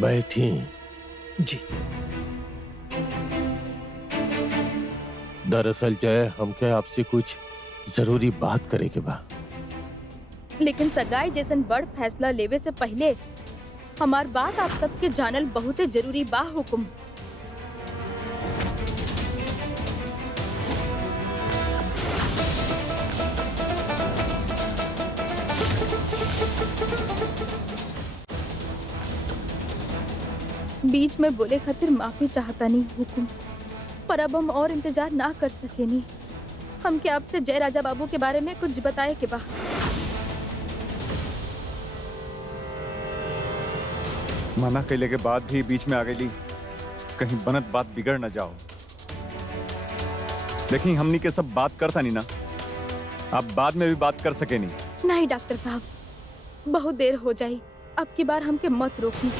बैठी। जी। दरअसल जय, हमके आपसे कुछ जरूरी बात करे के बा। लेकिन सगाई जैसन बड़ फैसला लेवे से पहले हमार बात आप सबके जानल बहुते जरूरी बा हुकुम। बीच में बोले खातिर माफी चाहता नहीं हुकुम, पर अब हम और इंतजार ना कर सकेनी। हमके आपसे जय राजा बाबू के बारे में कुछ बताए के बा। मना कैले के बाद भी बीच में आ गई, कहीं बनत बात बिगड़ न जाओ। लेकिन हमनी के सब बात करता नहीं ना, आप बाद में भी बात कर सके नहीं। नहीं डॉक्टर साहब, बहुत देर हो जाई, अब की बार हमके मत रोकी।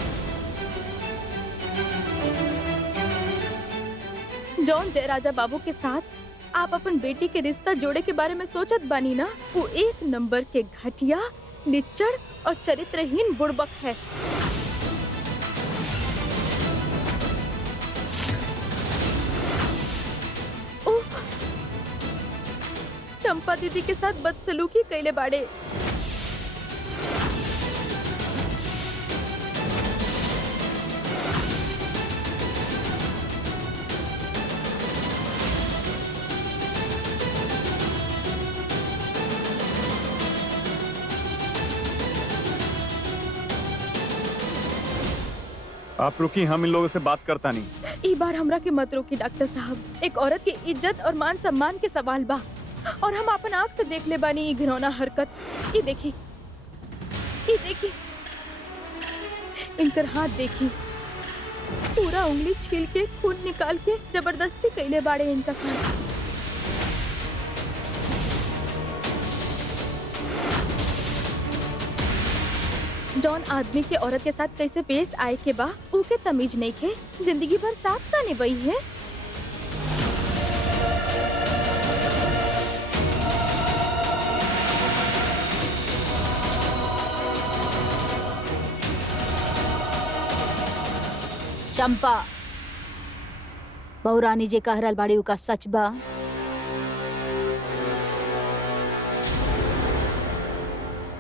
जॉन जय राजा बाबू के साथ आप अपन बेटी के रिश्ता जोड़े के बारे में सोचत बानी ना, वो एक नंबर के घटिया, लिच्चड़ और चरित्रहीन बुड़बक है। चंपा दीदी के साथ बदसलूकी कैले बाड़े। आप रुकी, हम इन लोगों से बात करता नहीं। ई बार हमरा के मत रोकी डॉक्टर साहब, एक औरत की इज्जत और मान सम्मान के सवाल बा, और हम अपन आँख से देख ले बानी ई घिनौना हरकत। ई देखी, इनकर हाथ देखी, पूरा उंगली छील के खून निकाल के जबरदस्ती कैले बाड़े इनका साथ। जौन आदमी के औरत के साथ कैसे पेश आए के बा, उके तमीज नहीं खे, जिंदगी भर साथ का निभाई है। चंपा, बहुरानी जे कह रहल बाड़ी उ का सच बा?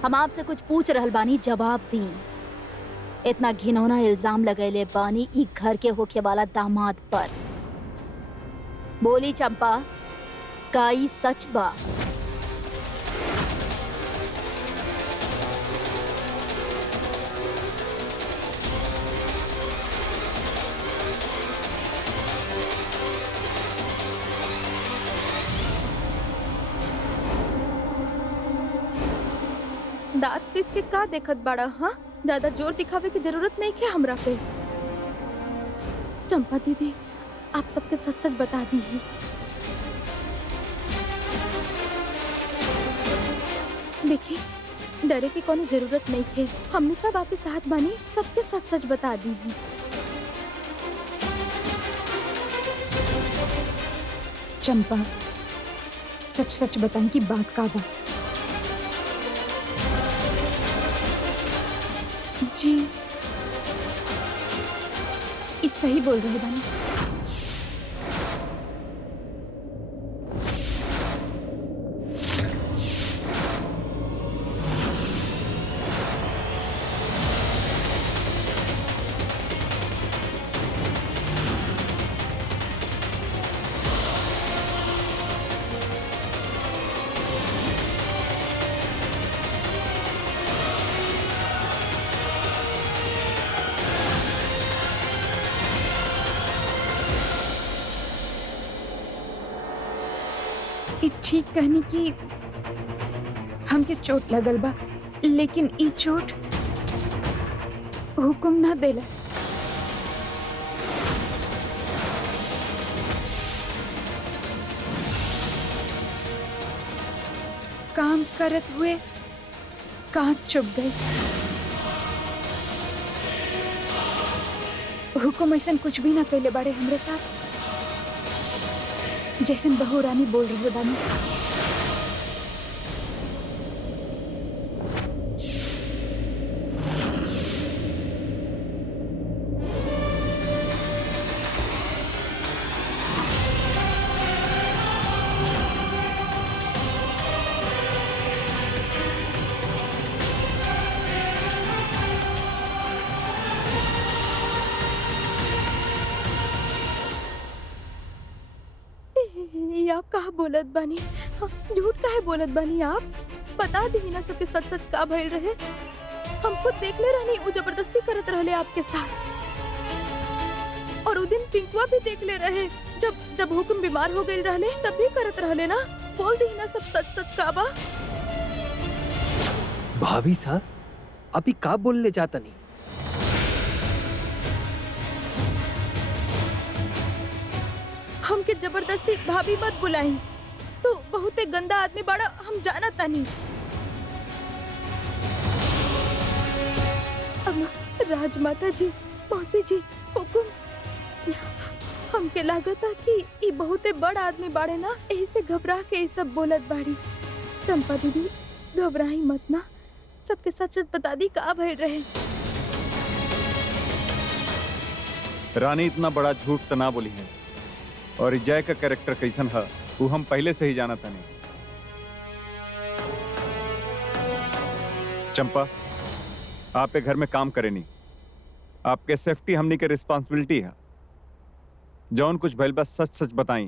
हम आपसे कुछ पूछ रहल बानी, जवाब दी। इतना घिनौना इल्जाम लगैले बानी ई घर के होके वाला दामाद पर। बोली चंपा, का ई सच बा? दांत पीस के का देखत बाड़ा? हाँ, ज्यादा जोर दिखावे की जरूरत नहीं है हमरा पे। चंपा दीदी, आप सबके सच सच बता दी है। देखिए, डरे की कोई जरूरत नहीं है, हमने सब आपके साथ बानी, सबके सच सच बता दी है। चंपा, सच सच बताएं कि बात का बा। जी, इस सही बोल रहे बानी। ई ठीक कहनी कि हमके चोट लगल बा, लेकिन ई चोट हुकुम ना देलस। काम करत हुए कांच चुभ गए। हुकुम ऐसा कुछ भी ना कैले बाड़े हमरे साथ, जैसे बहू रानी बोल रहे बानी। बोलत बानी? हाँ, झूठ काहे बोलत बानी आप? बता दी ना सबके सच सच का भइल रहे। हम खुद देख ले रहनी, वो जबरदस्ती करत रहले आपके साथ। और उ दिन पिंकुआ भी देख ले रहे, जब हुकुम बीमार हो गई रहले तब भी करत रहले ना। बोल दी ना सब सच सच का बा। भाभी साहब अभी का बोल ले जाता नहीं। हमके जबरदस्ती भाभी मत बुलाई। तू बहुते गंदा आदमी बाड़ा, हम जाना तानी। अब राजमाता जी, मौसी जी, हुकुम, हमके लागता कि ई बहुते बड़ आदमी बाड़े ना, यही से घबरा के ई सब बोलत बाड़ी। चंपा दीदी घबराई मत ना, सबके सच सच बता दी का भइल रहे। रानी इतना बड़ा झूठ तो ना बोली है, और जय का कैरेक्टर कैसन है वो हम पहले से ही जाना था। नहीं चंपा, आप ए घर में काम करे नहीं, आपके सेफ्टी हमनी के रिस्पांसिबिलिटी है। जौन कुछ भइल बस सच सच बताई।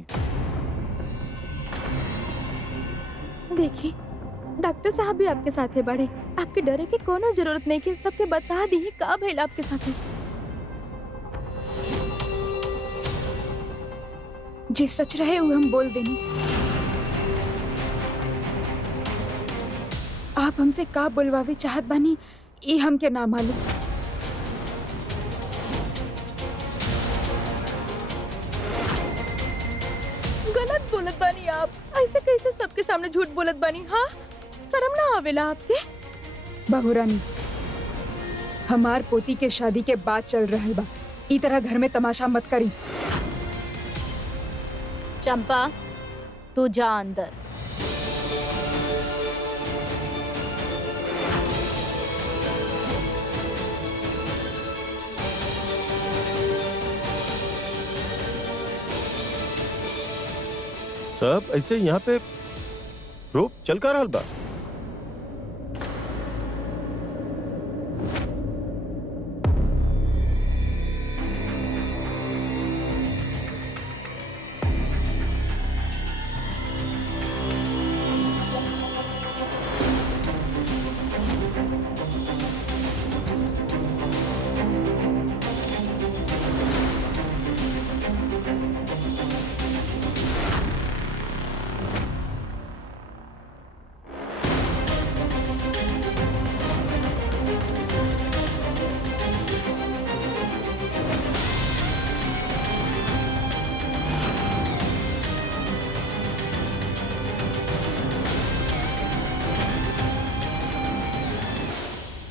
देखी डॉक्टर साहब भी आपके साथ है बड़े, आपके डरे की कोनो जरूरत नहीं के, सबके बता दी का भइल आपके साथ है। जी सच रहे वो हम बोल देनी। आप हमसे का बुलवावे चाहत बानी ये हमके ना मालूम। गलत बोलत बानी आप, ऐसे कैसे सबके सामने झूठ बोलत बानी? हाँ, शर्म ना आवेला आपके? बहुरानी, हमार पोती के शादी के बाद चल रहल बा, ई तरह घर में तमाशा मत करी। चंपा तू जा अंदर। सब ऐसे यहाँ पे रोप चल का रहल बा?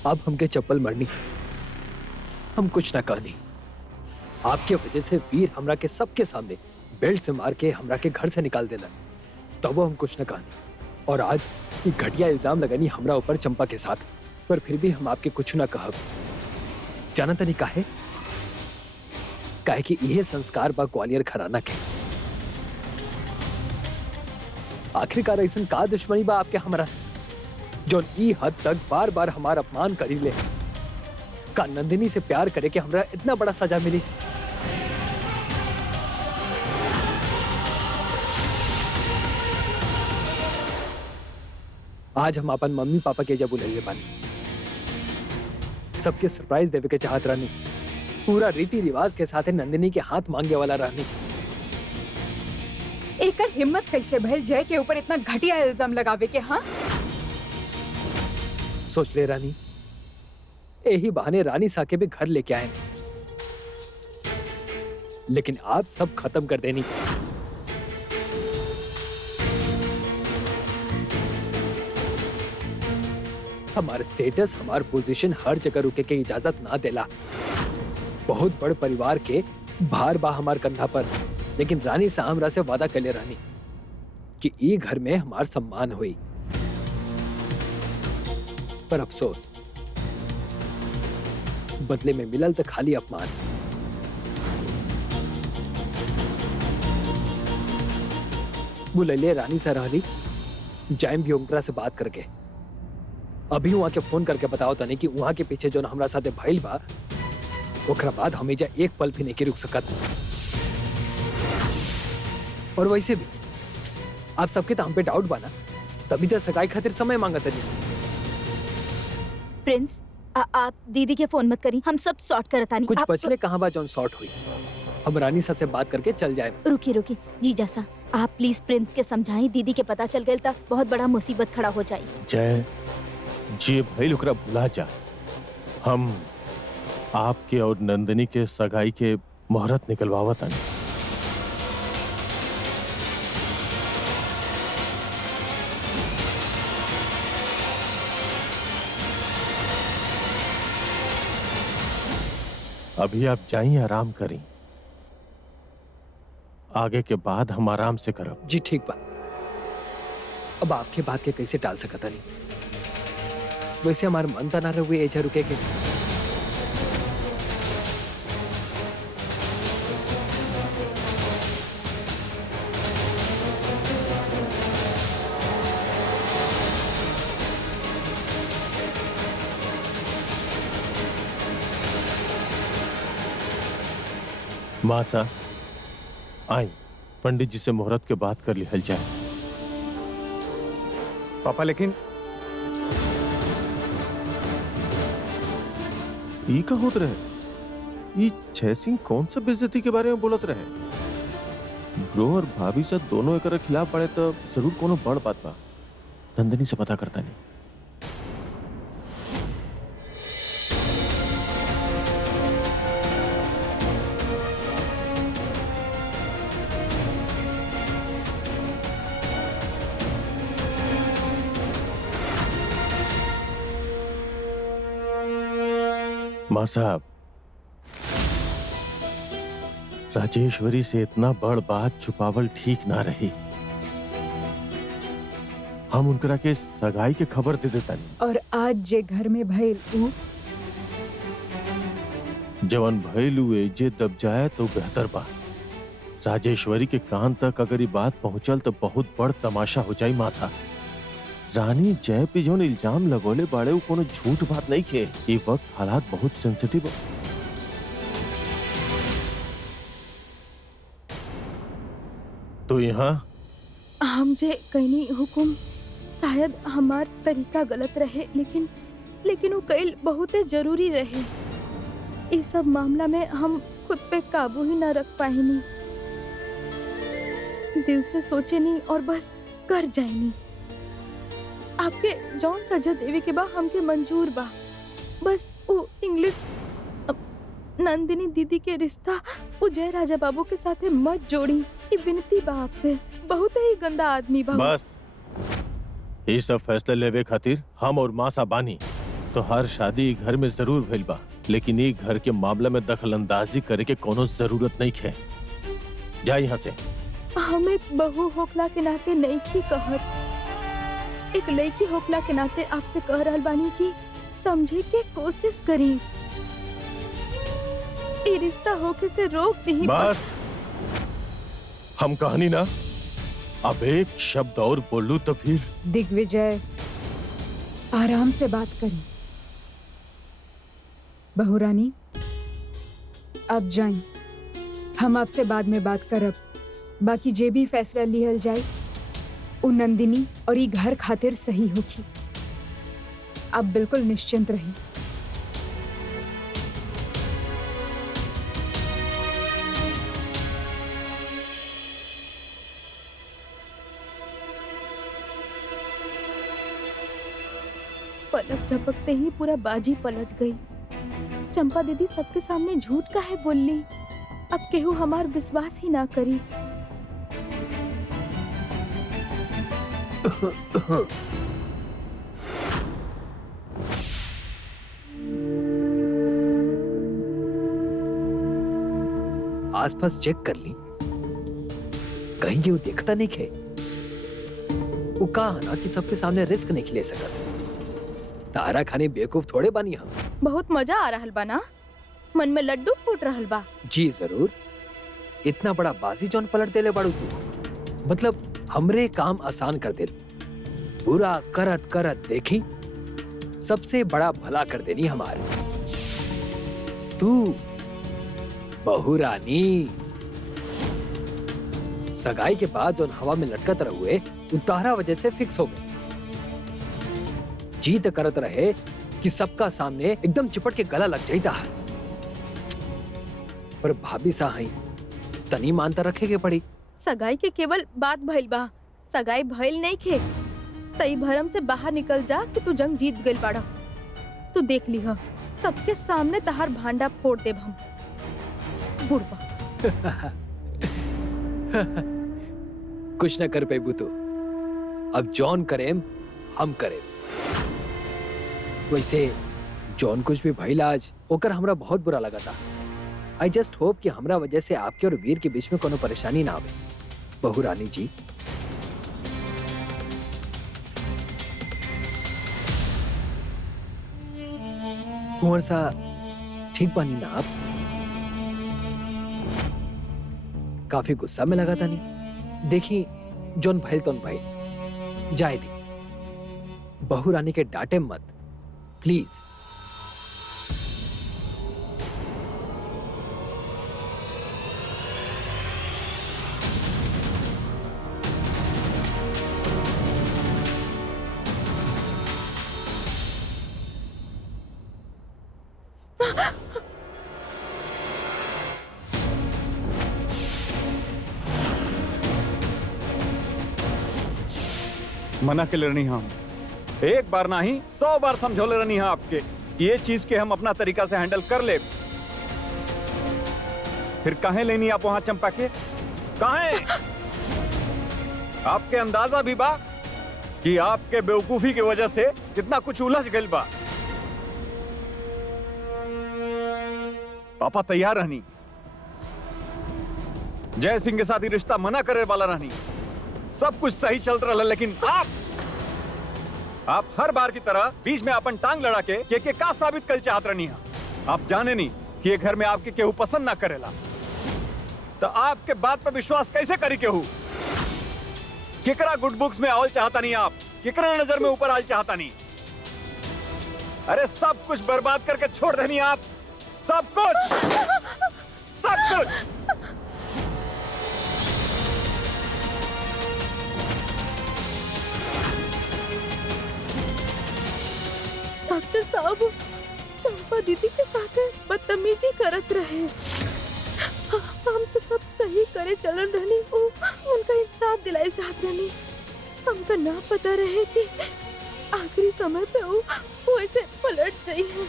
अब हमके चप्पल मारनी, हम कुछ ना कहनी। आपके वजह से वीर हमरा के सबके सामने बेल्ट से मार के हमरा के घर से निकाल देला, तब वो हम कुछ ना कहनी। और आज ये घटिया इल्जाम लगानी हमरा ऊपर चंपा के साथ, पर फिर भी हम आपके कुछ ना कहब। जाना तनी काहे? काहे कि यह संस्कार बा ग्वालियर घराना के। आखिरकार ऐसा का दुश्मनी बा आपके हमरा से जो ई हद तक बार बार हमारा अपमान करी ले? का नंदिनी से प्यार करे कि हमरा इतना बड़ा सजा मिली? आज हम अपन मम्मी पापा के जब बुलाइए बानी, सबके सरप्राइज देवे के चाहत रहनी, पूरा रीति रिवाज के साथ नंदिनी के हाथ मांगे वाला रहनी। एकर हिम्मत कैसे भइल जय के ऊपर इतना घटिया इल्जाम लगावे के? हाँ, सोच ले रानी, यही बहाने रानी साके भी घर लेके आए, लेकिन आप सब खत्म कर देनी। हमारे स्टेटस, हमार पोजीशन हर जगह रुके के इजाजत ना देला। बहुत बड़ परिवार के भार बा हमार कंधा पर, लेकिन रानी सा हमरा से वादा कर ले रानी कि ई घर में हमार सम्मान हुई। पर अफसोस, बदले में मिलल तो खाली अपमान। बुलैले रानी से रहली, जाइम भी उनकरा से बात करके अभी वहां के फोन करके बताओ तने कि वहां के पीछे जो हमरा साथे भइल बा, ओकरा बाद हमेजा एक पल भी नहीं रुक सकत। और वैसे भी आप सबके तो हम पे डाउट बना, तभी तो सगाई खातिर समय मांगा तनी। प्रिंस आप दीदी के फोन मत करी, हम सब सॉर्ट करतानी। कुछ आप बचले कहाँ बा जौन शॉर्ट हुई। हम रानी सा से बात करके चल जाए। रुकी जीजा सा, आप प्लीज प्रिंस के समझाई, दीदी के पता चल गई तो बहुत बड़ा मुसीबत खड़ा हो जाए। जय जी भाई लुकरा भुला जा। हम आपके और नंदिनी के सगाई के मुहूर्त निकलवावत आनी। अभी आप जाइए, आराम करें। आगे के बाद हम आराम से करब। जी ठीक बा। अब आपके बात के कैसे टाल सकता नहीं। वैसे हमारे मन तो ना रहे एजा रुके के। मासा आई, पंडित जी से मुहूर्त के बात कर लिहल जाए। पापा लेकिन ई का होत रहे? ई जय सिंह कौन सा बेइज्जती के बारे में बोलत रहे? ब्रो और भाभी से दोनों एक खिलाफ पड़े तो जरूर कोनो बड़ बात बा। नंदिनी से पता करता नहीं। माँ साहब, राजेश्वरी से इतना बड़ बात छुपावल ठीक ना रही। हम उनकरा के सगाई के खबर दे देता नहीं। और आज जे घर में भइल ऊ जवन भइलू एजे दब जाए तो बेहतर बा। राजेश्वरी के कान तक अगर ये बात पहुंचल तो बहुत बड़ तमाशा हो जाई। माँ साहब, रानी जय पे जोन इल्जाम लगोले बाड़े वो कोनो झूठ बात नहीं खे। ये वक्त हालात बहुत सेंसिटिव हो। तो यहाँ हम जे कहनी हुकुम, शायद हमार तरीका गलत रहे, लेकिन वो कईल बहुत जरूरी रहे। इस सब मामला में हम खुद पे काबू ही ना रख पाएनी। दिल से सोचे नहीं और बस कर जाएनी। आपके जौन सजा देवे के बा हमके मंजूर बा। बस वो इंग्लिश नंदिनी दीदी के रिश्ता वो जय राजा बाबू के साथे मत जोड़ी। ये विनती बा आपसे। बहुत ही गंदा आदमी बा। बस ये सब फैसले लेवे खातिर हम और माँ साहब बानी। तो हर शादी घर में जरूर भइल बा, लेकिन ये घर के मामले में दखल अंदाजी करे के कोनो जरूरत नहीं है। जा यहाँ से। हम एक बहू होकला के नाते नहीं की कहत, एक लड़की होकला के नाते आपसे कह रहल बानी कि समझे के कोशिश करी। ये रिश्ता होके से रोक दी। बस हम कहानी ना, अब एक शब्द और बोलूं तो फिर। दिग्विजय, आराम से बात करें। बहू रानी, अब जाएं। हम आपसे बाद में बात करब। बाकी जे भी फैसला लिहल जाए उ नंदिनी और ये घर खातिर सही होगी। आप बिल्कुल निश्चिंत रहिए। पलक झपकते ही पूरा बाजी पलट गई। चंपा दीदी सबके सामने झूठ काहे बोली? अब केहू हमार विश्वास ही ना करी। आसपास चेक कर ली, कहीं ये देखता नहीं खे। वो कहा ना कि सबके सामने रिस्क नहीं ले सकता। तारा खाने बेवकूफ थोड़े बानी हम। बहुत मजा आ रहल बा ना? मन में लड्डू फूट रहल बा। जी जरूर। इतना बड़ा बाजी जौन पलट देले बाड़ू तू। मतलब हमरे काम आसान कर दे। बुरा करत करत देखी सबसे बड़ा भला कर देनी हमारे। तू बहू रानी सगाई के बाद जो हवा में लटकत रहुए उतारा वजह से फिक्स हो गए। जीत करत रहे कि सबका सामने एकदम चिपट के गला लग जाता है, पर भाभी सा हई तनी मानता रखे के पड़ी। सगाई के केवल बात भइल बा, सगाई भइल नहीं खे। तई भरम से बाहर निकल जा कि तू जंग जीत गइल बाड़ा। तू देख ली सबके सामने तहार भांडा फोड़ देब हम। बुढ़बा कुछ न कर पेबू तो अब जॉन करेम हम करेम। वैसे जॉन कुछ भी भइल आज ओकर हमरा बहुत बुरा लगा था। आई जस्ट होप कि हमरा वजह से आपके और वीर के बीच में कोनो परेशानी ना आवे। बहू रानी जी, कुंवर सा ठीक बानी ना आप? काफी गुस्सा में लगा था नहीं। देखी जॉन भइल तोन भइल जाए दी, बहू रानी के डांटे मत प्लीज। मना के रहनी हम, एक बार ना ही 100 बार समझौले रहनी है आपके कि ये चीज के हम अपना तरीका से हैंडल कर ले। फिर काहे लेनी आप वहां चंपा के? काहे? आपके अंदाजा भी बा कि आपके बेवकूफी की वजह से कितना कुछ उलझ गइल बा। पापा तैयार रहनी, जय सिंह के साथ ही रिश्ता मना करे वाला रहनी, सब कुछ सही चल रहा, लेकिन आप हर बार की तरह बीच में अपन टांग लड़ा के का साबित कर चाहत रहनी है। आप जाने नहीं कि ये घर में आपके केहू पसंद ना करेला, तो आपके बात पर विश्वास कैसे करी केहू? केकरा गुड बुक्स में आवल चाहता नहीं आप, केकरा नजर में ऊपर आल चाहता नहीं। अरे सब कुछ बर्बाद करके छोड़ देनी आप, सब कुछ, सब कुछ। डॉक्टर साहब चंपा दीदी के साथ बदतमीजी करत रहे। हम तो सब सही करे चलन रहनी, उनका इंसाफ दिलाई चाहत रहनी। हमको ना पता रहे कि आखिरी समय पे वो ऐसे पलट गई है।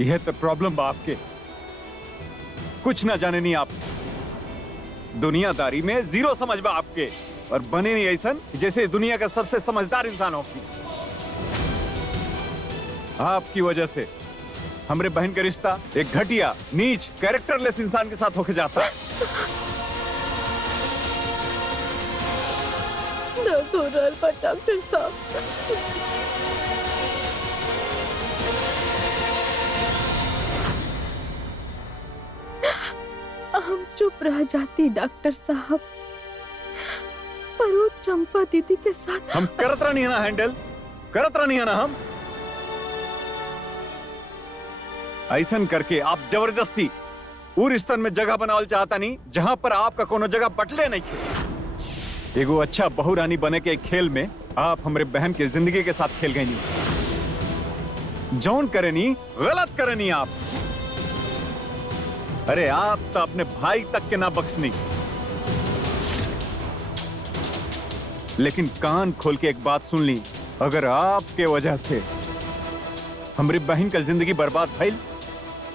यह तो प्रॉब्लम बा आपके, कुछ ना जाने नहीं आप। दुनियादारी में जीरो समझ बा आपके, और बने नहीं ऐसा जैसे दुनिया का सबसे समझदार इंसान हो। आपकी वजह से हमरे बहन का रिश्ता एक घटिया, नीच, कैरेक्टरलेस इंसान के साथ होके जाता है। दर्द हो रहा है डॉक्टर साहब। हम चुप रह जाती डॉक्टर साहब, पर वो चंपा दीदी के साथ हम करत रहनी है ना हैंडल, करत रहनी है ना हम। ऐसा करके आप जबरदस्ती वो रिश्तन में जगह बनावल चाहता नहीं जहां पर आपका कोनो जगह बटले नहीं खे। एगो अच्छा बहू रानी बने के खेल में आप हमारे बहन के जिंदगी के साथ खेल गए नहीं। जौन करे नहीं, गलत करे नहीं आप। अरे आप तो अपने भाई तक के ना बख्शनी, लेकिन कान खोल के एक बात सुन ली, अगर आपके वजह से हमारी बहन का जिंदगी बर्बाद भइल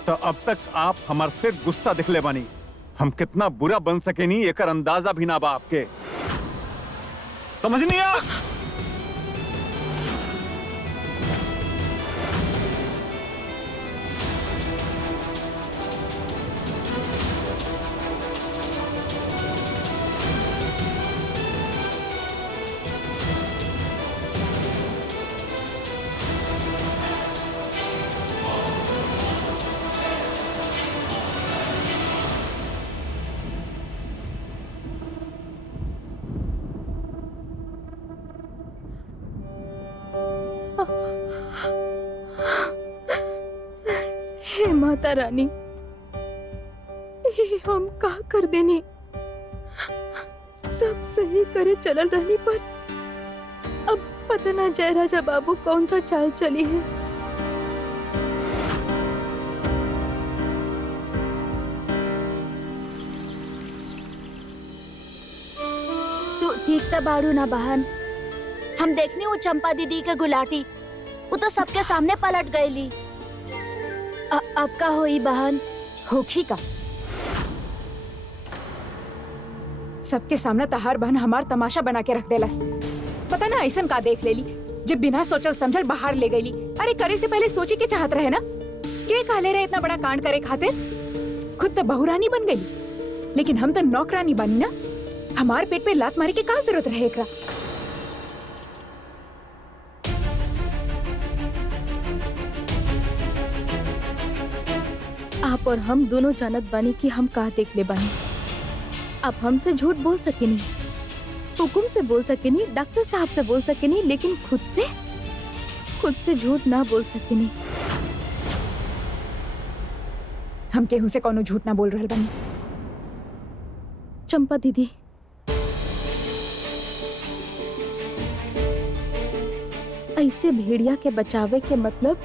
तो अब तक आप हमारे से गुस्सा दिखले बानी। हम कितना बुरा बन सके नहीं एकर अंदाजा भी ना बा आपके, समझनी आप? माता रानी, ये हम का कर देनी? सब सही करे चलल रहनी पर अब पता ना जय राजा बाबू कौन सा चाल चली है। तू ठीक तो बाड़ू ना बहन। हम देखनी वो चंपा दीदी के गुलाटी, वो तो सबके सामने पलट गईली। अब का होई बहन? होखी का? सबके सामने तहार बहन हमार तमाशा बना के रख देलस। पता ना ऐसन का देख लेली जब बिना सोचल समझल बाहर ले गईली। अरे करे से पहले सोचे के चाहत रहे ना, के काले रहे इतना बड़ा कांड करे खातिर? खुद तो बहुरानी बन गई, लेकिन हम तो नौकरानी बनी ना। हमार पेट पे लात मारे के का जरूरत रहे एकरा? आप और हम दोनों जानत बानी कि हम का देख ले बानी। अब हमसे झूठ बोल सके नहीं, हुकुम से बोल सके नहीं, डॉक्टर साहब से बोल सके नहीं, लेकिन खुद से झूठ ना बोल सके नहीं। हम केहू से कोनो झूठ ना बोल रहल बानी। चंपा दीदी, ऐसे भेड़िया के बचावे के मतलब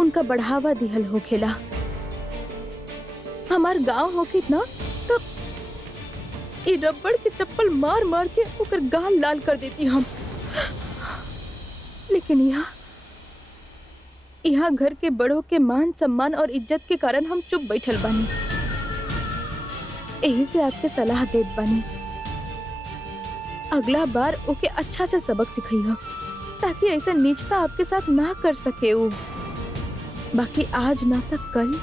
उनका बढ़ावा दिहल होखेला। हमार गांव होखित ना तो ई रबड़ के चप्पल मार मार के ओकर गाल लाल कर देती हम। लेकिन यहाँ घर के बड़ों के मान सम्मान और इज्जत के कारण हम चुप बैठल बानी। यही से आपके सलाह देत बानी, अगला बार ओके अच्छा से सबक सिखाइयो ताकि ऐसा नीचता आपके साथ ना कर सके वो। बाकी आज ना तक कल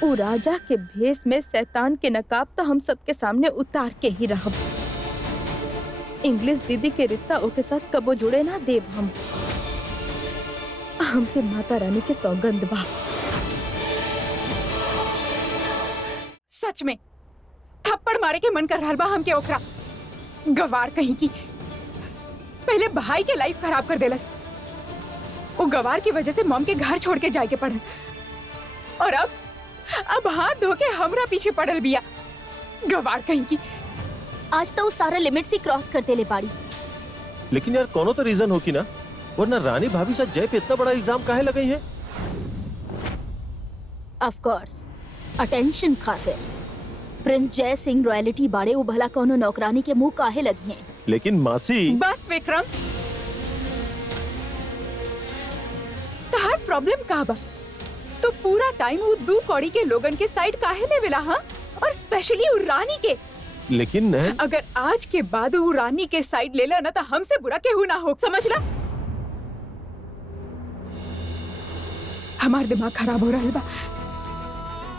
वो राजा के भेष में शैतान के नकाब तो हम सबके सामने उतार के ही रहब। इंग्लिश दीदी के रिश्ता ओके साथ कबो जुड़े ना देव हम। हमके माता रानी के सौगंध बा। सच में थप्पड़ मारे के मन कर रहल बा हमके ओकरा। गवार कहीं की पहले भाई के लाइफ खराब कर देलस। वो गवार की वजह से मॉम के घर छोड़ के जाए के पड़ल, और अब हाथ धो के हमरा पीछे पड़ल बिया। गवार कहीं की। आज तो वो सारा लिमिट से क्रॉस करते ले पाड़ी। लेकिन यार कोनो तो रीजन हो कि ना, वरना रानी भाभी साथ जय पे इतना बड़ा इल्जाम काहे लगाई है? ऑफ कोर्स अटेंशन खातिर। प्रिंस जय सिंह रॉयल्टी बाड़े वो भला कोनो नौकरानी के मुंह काहे लगी हैं? लेकिन मासी, बस विक्रम, तहार प्रॉब्लम का बा? तो पूरा टाइम वो दू कौड़ी के लोगन के साइड काहे लेवेला? हाँ, और स्पेशली वो रानी के। लेकिन अगर आज के बाद वो रानी के साइड ले ला ना तो हमसे बुरा केहू ना हो, समझ ला? हमार दिमाग खराब हो रहा बा।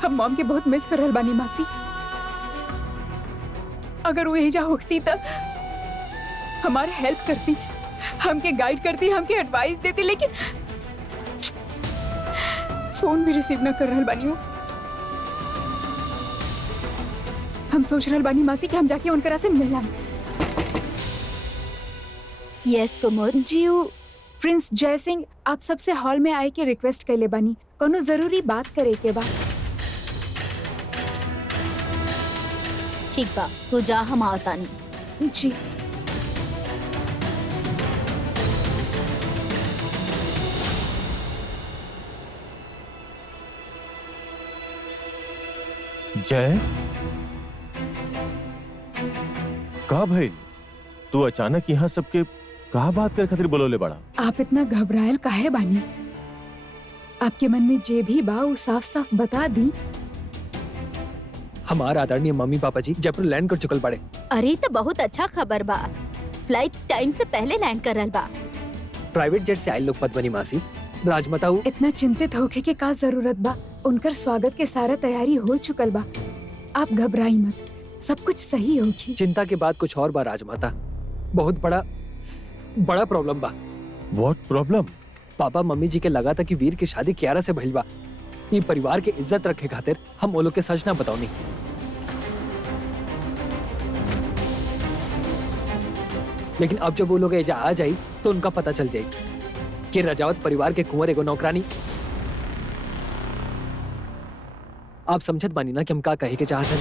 हम मॉम के बहुत मिस कर रहल बानी मासी। अगर वो एजा होती तब हमार हेल्प करती, हमके गाइड करती, हमके एडवाइस देती, लेकिन फोन भी रिसीव ना कर रहल बानी वो। हम सोच रहल बानी मासी कि हम जाके उनकरा से मिला। यस कुमुद जी, प्रिंस जय सिंह आप सबसे हॉल में आए के रिक्वेस्ट कैले बानी, कोनो जरूरी बात करे के बा। ठीक बा, तू जा, हम आवतानी। जी जय, का भाई तू अचानक यहाँ सबके कहा बात कर खातिर बोलोले बड़ा? आप इतना घबरायल काहे बानी? आपके मन में जे भी बा वो साफ साफ बता दी। हमारा आदरणीय मम्मी पापा जी जयपुर लैंड कर चुकल पड़े। अरे तो बहुत अच्छा खबर बा, फ्लाइट टाइम से पहले लैंड कर रहल बा। प्राइवेट जेट से आए लोग पद्मनी मासी। राजमाता इतना चिंतित होके के का जरूरत बा? उनकर स्वागत के सारा तैयारी हो चुकल बा। आप घबराई मत, सब कुछ सही होगी। चिंता के बाद कुछ और बा राजमाता, बहुत बड़ा प्रॉब्लम बा। What problem? पापा मम्मी जी के लगा था कि वीर की शादी कियारा से भइल बा। ये परिवार के इज्जत रखे खातिर हम वो लोग के सच ना बताओनी। लेकिन अब जब वो लोग एजा आ जाई तो उनका पता चल जाए कि रजावत परिवार के कुंवर एगो नौकरानी आप समझत बानी ना कि हम का कहे के चाहत हन।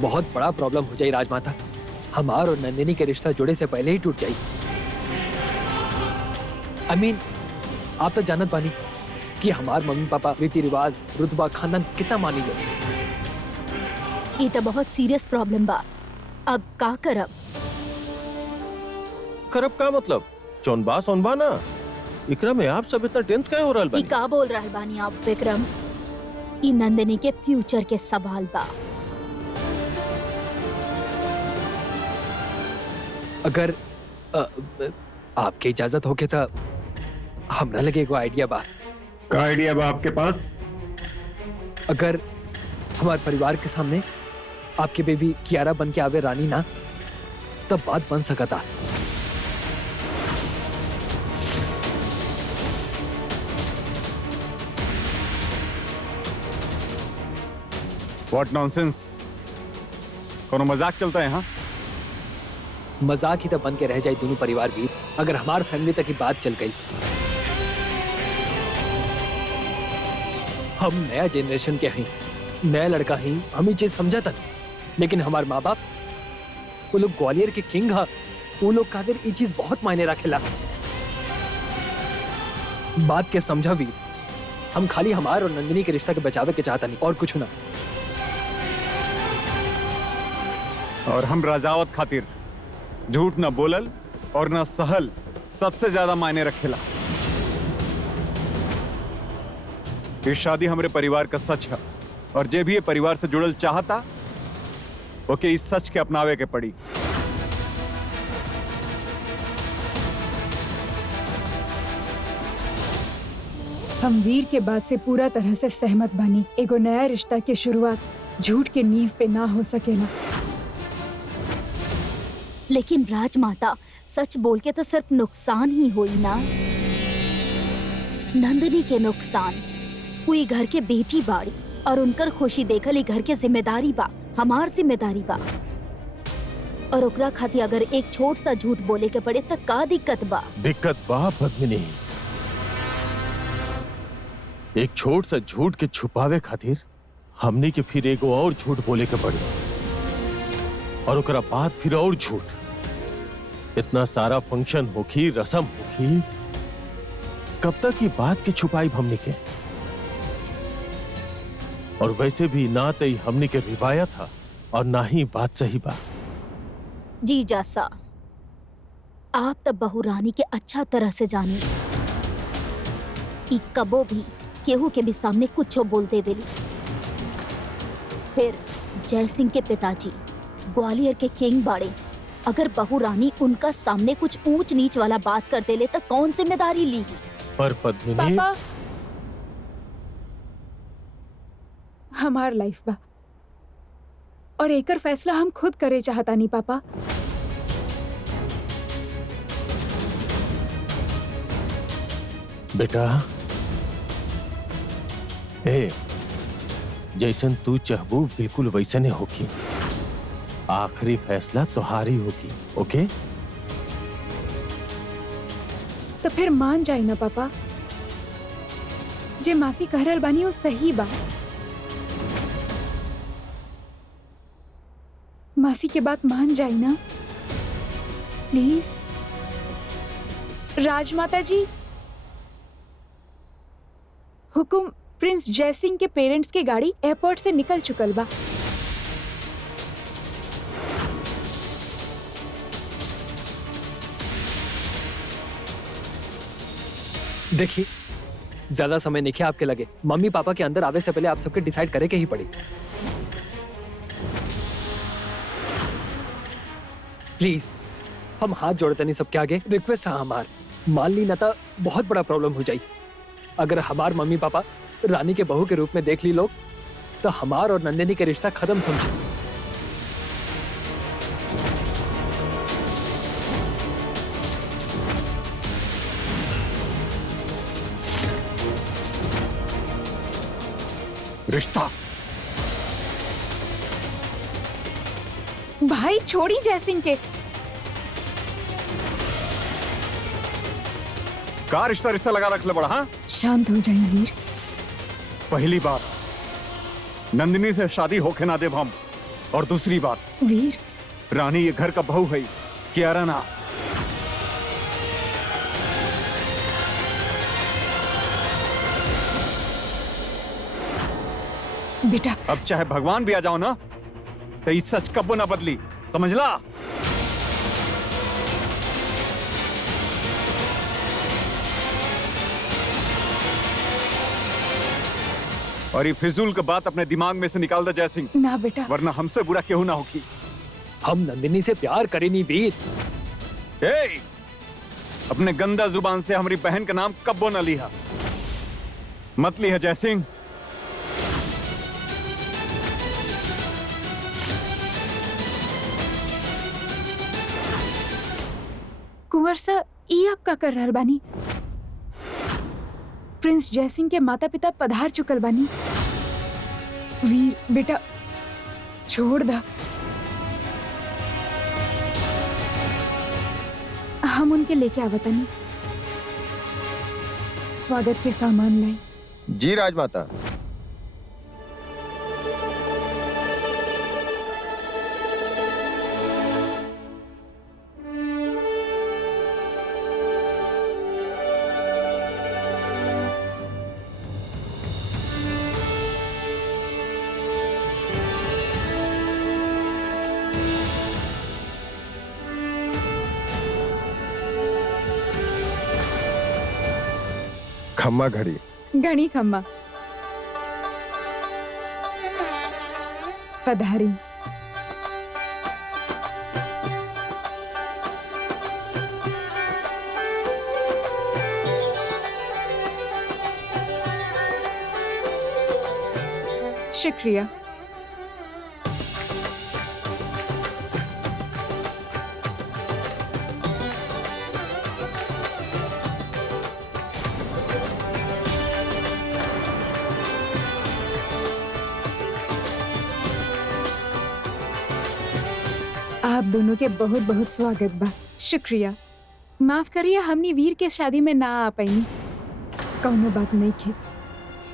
बहुत बड़ा प्रॉब्लम हो जाई राजमाता। हमार और नंदिनी के रिश्ता जुड़े से पहले ही टूट जाई। I mean, आप तो जानत बानी कि हमार मम्मी पापा रीति रिवाज रुतबा खानदान कितना मानी लो। ये तो बहुत सीरियस प्रॉब्लम बा। अब का करब? करब का मतलब? चौनबा सोनबा ना। इकरा में आप सब इतना टेंस काहे हो रहल ई बानी? का बोल रहल बानी आप विक्रम? ई नंदिनी के फ्यूचर के सवाल बा। अगर आपके इजाजत होके तो हमरा लगे एगो आइडिया बा। का आइडिया बा आपके पास? अगर हमारे परिवार के सामने आपकी बेबी कियारा बन के आवे रानी ना, तब बात बन सकता। व्हाट नॉनसेंस, कोनो मजाक चलता है यहाँ? मजाक ही तब बन के रह जाए दोनों परिवार भी, अगर हमार फैमिली तक की बात चल गई। हम नया जनरेशन के हैं, नया लड़का ही, हम ये चीज समझा था। लेकिन हमारे माँ बाप, वो लोग ग्वालियर के किंग हा, वो लोग खातिर ये चीज बहुत मायने रखेला। बात के समझा भी, हम खाली हमार और नंदिनी के रिश्ता के बचावे के चाहता नहीं, और कुछ ना। और हम राजावत खातिर झूठ न बोलल और न सहल सबसे ज्यादा मायने रखेला। ये शादी हमारे परिवार का सच है, और जे भी ये परिवार से जुड़ल चाहता ओके इस सच के अपनावे के पड़ी। हम वीर के बात से पूरा तरह से सहमत बानी। एगो नया रिश्ता के शुरुआत झूठ के नींव पे ना हो सकेला। लेकिन राजमाता, सच बोल के तो सिर्फ नुकसान ही हुई ना। नंदिनी के नुकसान हुई, घर के बेटी बाड़ी और उनकर खुशी देखल ही घर के जिम्मेदारी बा, हमार जिम्मेदारी बा। और ओकरा खातिर अगर एक छोट सा झूठ बोले के पड़े तो का दिक्कत बा? दिक्कत बा पद्मिनी। एक छोट सा झूठ के छुपावे खातिर हमनी के फिर एगो और झूठ बोले के पड़ी, और ओकरा बाद फिर और झूठ। इतना सारा फंक्शन होखी, रस्म होखी, कब तक ये बात की छुपाई हमनी के? और वैसे भी ना तो हमनी के रिवायत था और ना ही बात सही बा। जी जासा, आप तब बहू रानी के अच्छा तरह से जाने। ई कबो भी केहू के भी सामने कुछ बोल देवेली। फिर जय सिंह के पिताजी ग्वालियर के किंग बाड़े, अगर बहू रानी उनका सामने कुछ ऊंच नीच वाला बात कर देले तो कौन जिम्मेदारी ली? पर पद्मिनी, पापा, हमार लाइफ बा और एकर फैसला हम खुद करे चाहता नहीं। पापा, बेटा, ए, जैसन तू चाहबू बिल्कुल वैसने होगी। आखिरी फैसला तुम्हारी होगी, ओके? तो फिर मान जाए ना पापा, जे मासी कह रहल बानी वो सही बा। मासी के बात मान जाए ना प्लीज। राजमाता जी, हुकुम, प्रिंस जयसिंह के पेरेंट्स के गाड़ी एयरपोर्ट से निकल चुकल बा। देखिए, ज्यादा समय नहीं है आपके लगे। मम्मी पापा के अंदर आवे से पहले आप सबके डिसाइड करे के ही पड़ी। प्लीज, हम हाथ जोड़ते नहीं सबके आगे, रिक्वेस्ट है हमार। मान ली ना तो बहुत बड़ा प्रॉब्लम हो जाई। अगर हमार मम्मी पापा रानी के बहू के रूप में देख ली लोग, तो हमार और नंदिनी के रिश्ता खत्म समझे। रिश्ता भाई छोड़ी जयसिंह के। का रिश्ता रिश्ता लगा रख ले बड़ा। हाँ, शांत हो जाइए वीर। पहली बात, नंदिनी से शादी होके ना देव हम। और दूसरी बात, वीर रानी ये घर का बहू है, कियारा ना। बेटा, अब चाहे भगवान भी आ जाओ ना, तो इस सच कब्बो ना बदली, समझला। और ये फिजूल का बात अपने दिमाग में से निकाल दे जय सिंह, ना बेटा। वरना हमसे बुरा क्यों ना होगी। हम नंदिनी से प्यार करे नहीं वीर। ए, अपने गंदा जुबान से हमारी बहन का नाम कब्बो न लिया, मत लिया जय सिंह। कुंवर साहब, ई आप का कर रहल बानी? प्रिंस जयसिंह के माता पिता पधार चुकल बानी। वीर बेटा, छोड़ दा। हम उनके लेके आवतनी। स्वागत के सामान लाई। जी राजमाता। खम्मा घड़ी। घड़ी खम्मा। पधारी। शुक्रिया। आप दोनों के बहुत बहुत स्वागत बा। शुक्रिया। माफ करिए, हमनी वीर के शादी में ना आ पाई। कौनो बात नहीं खे।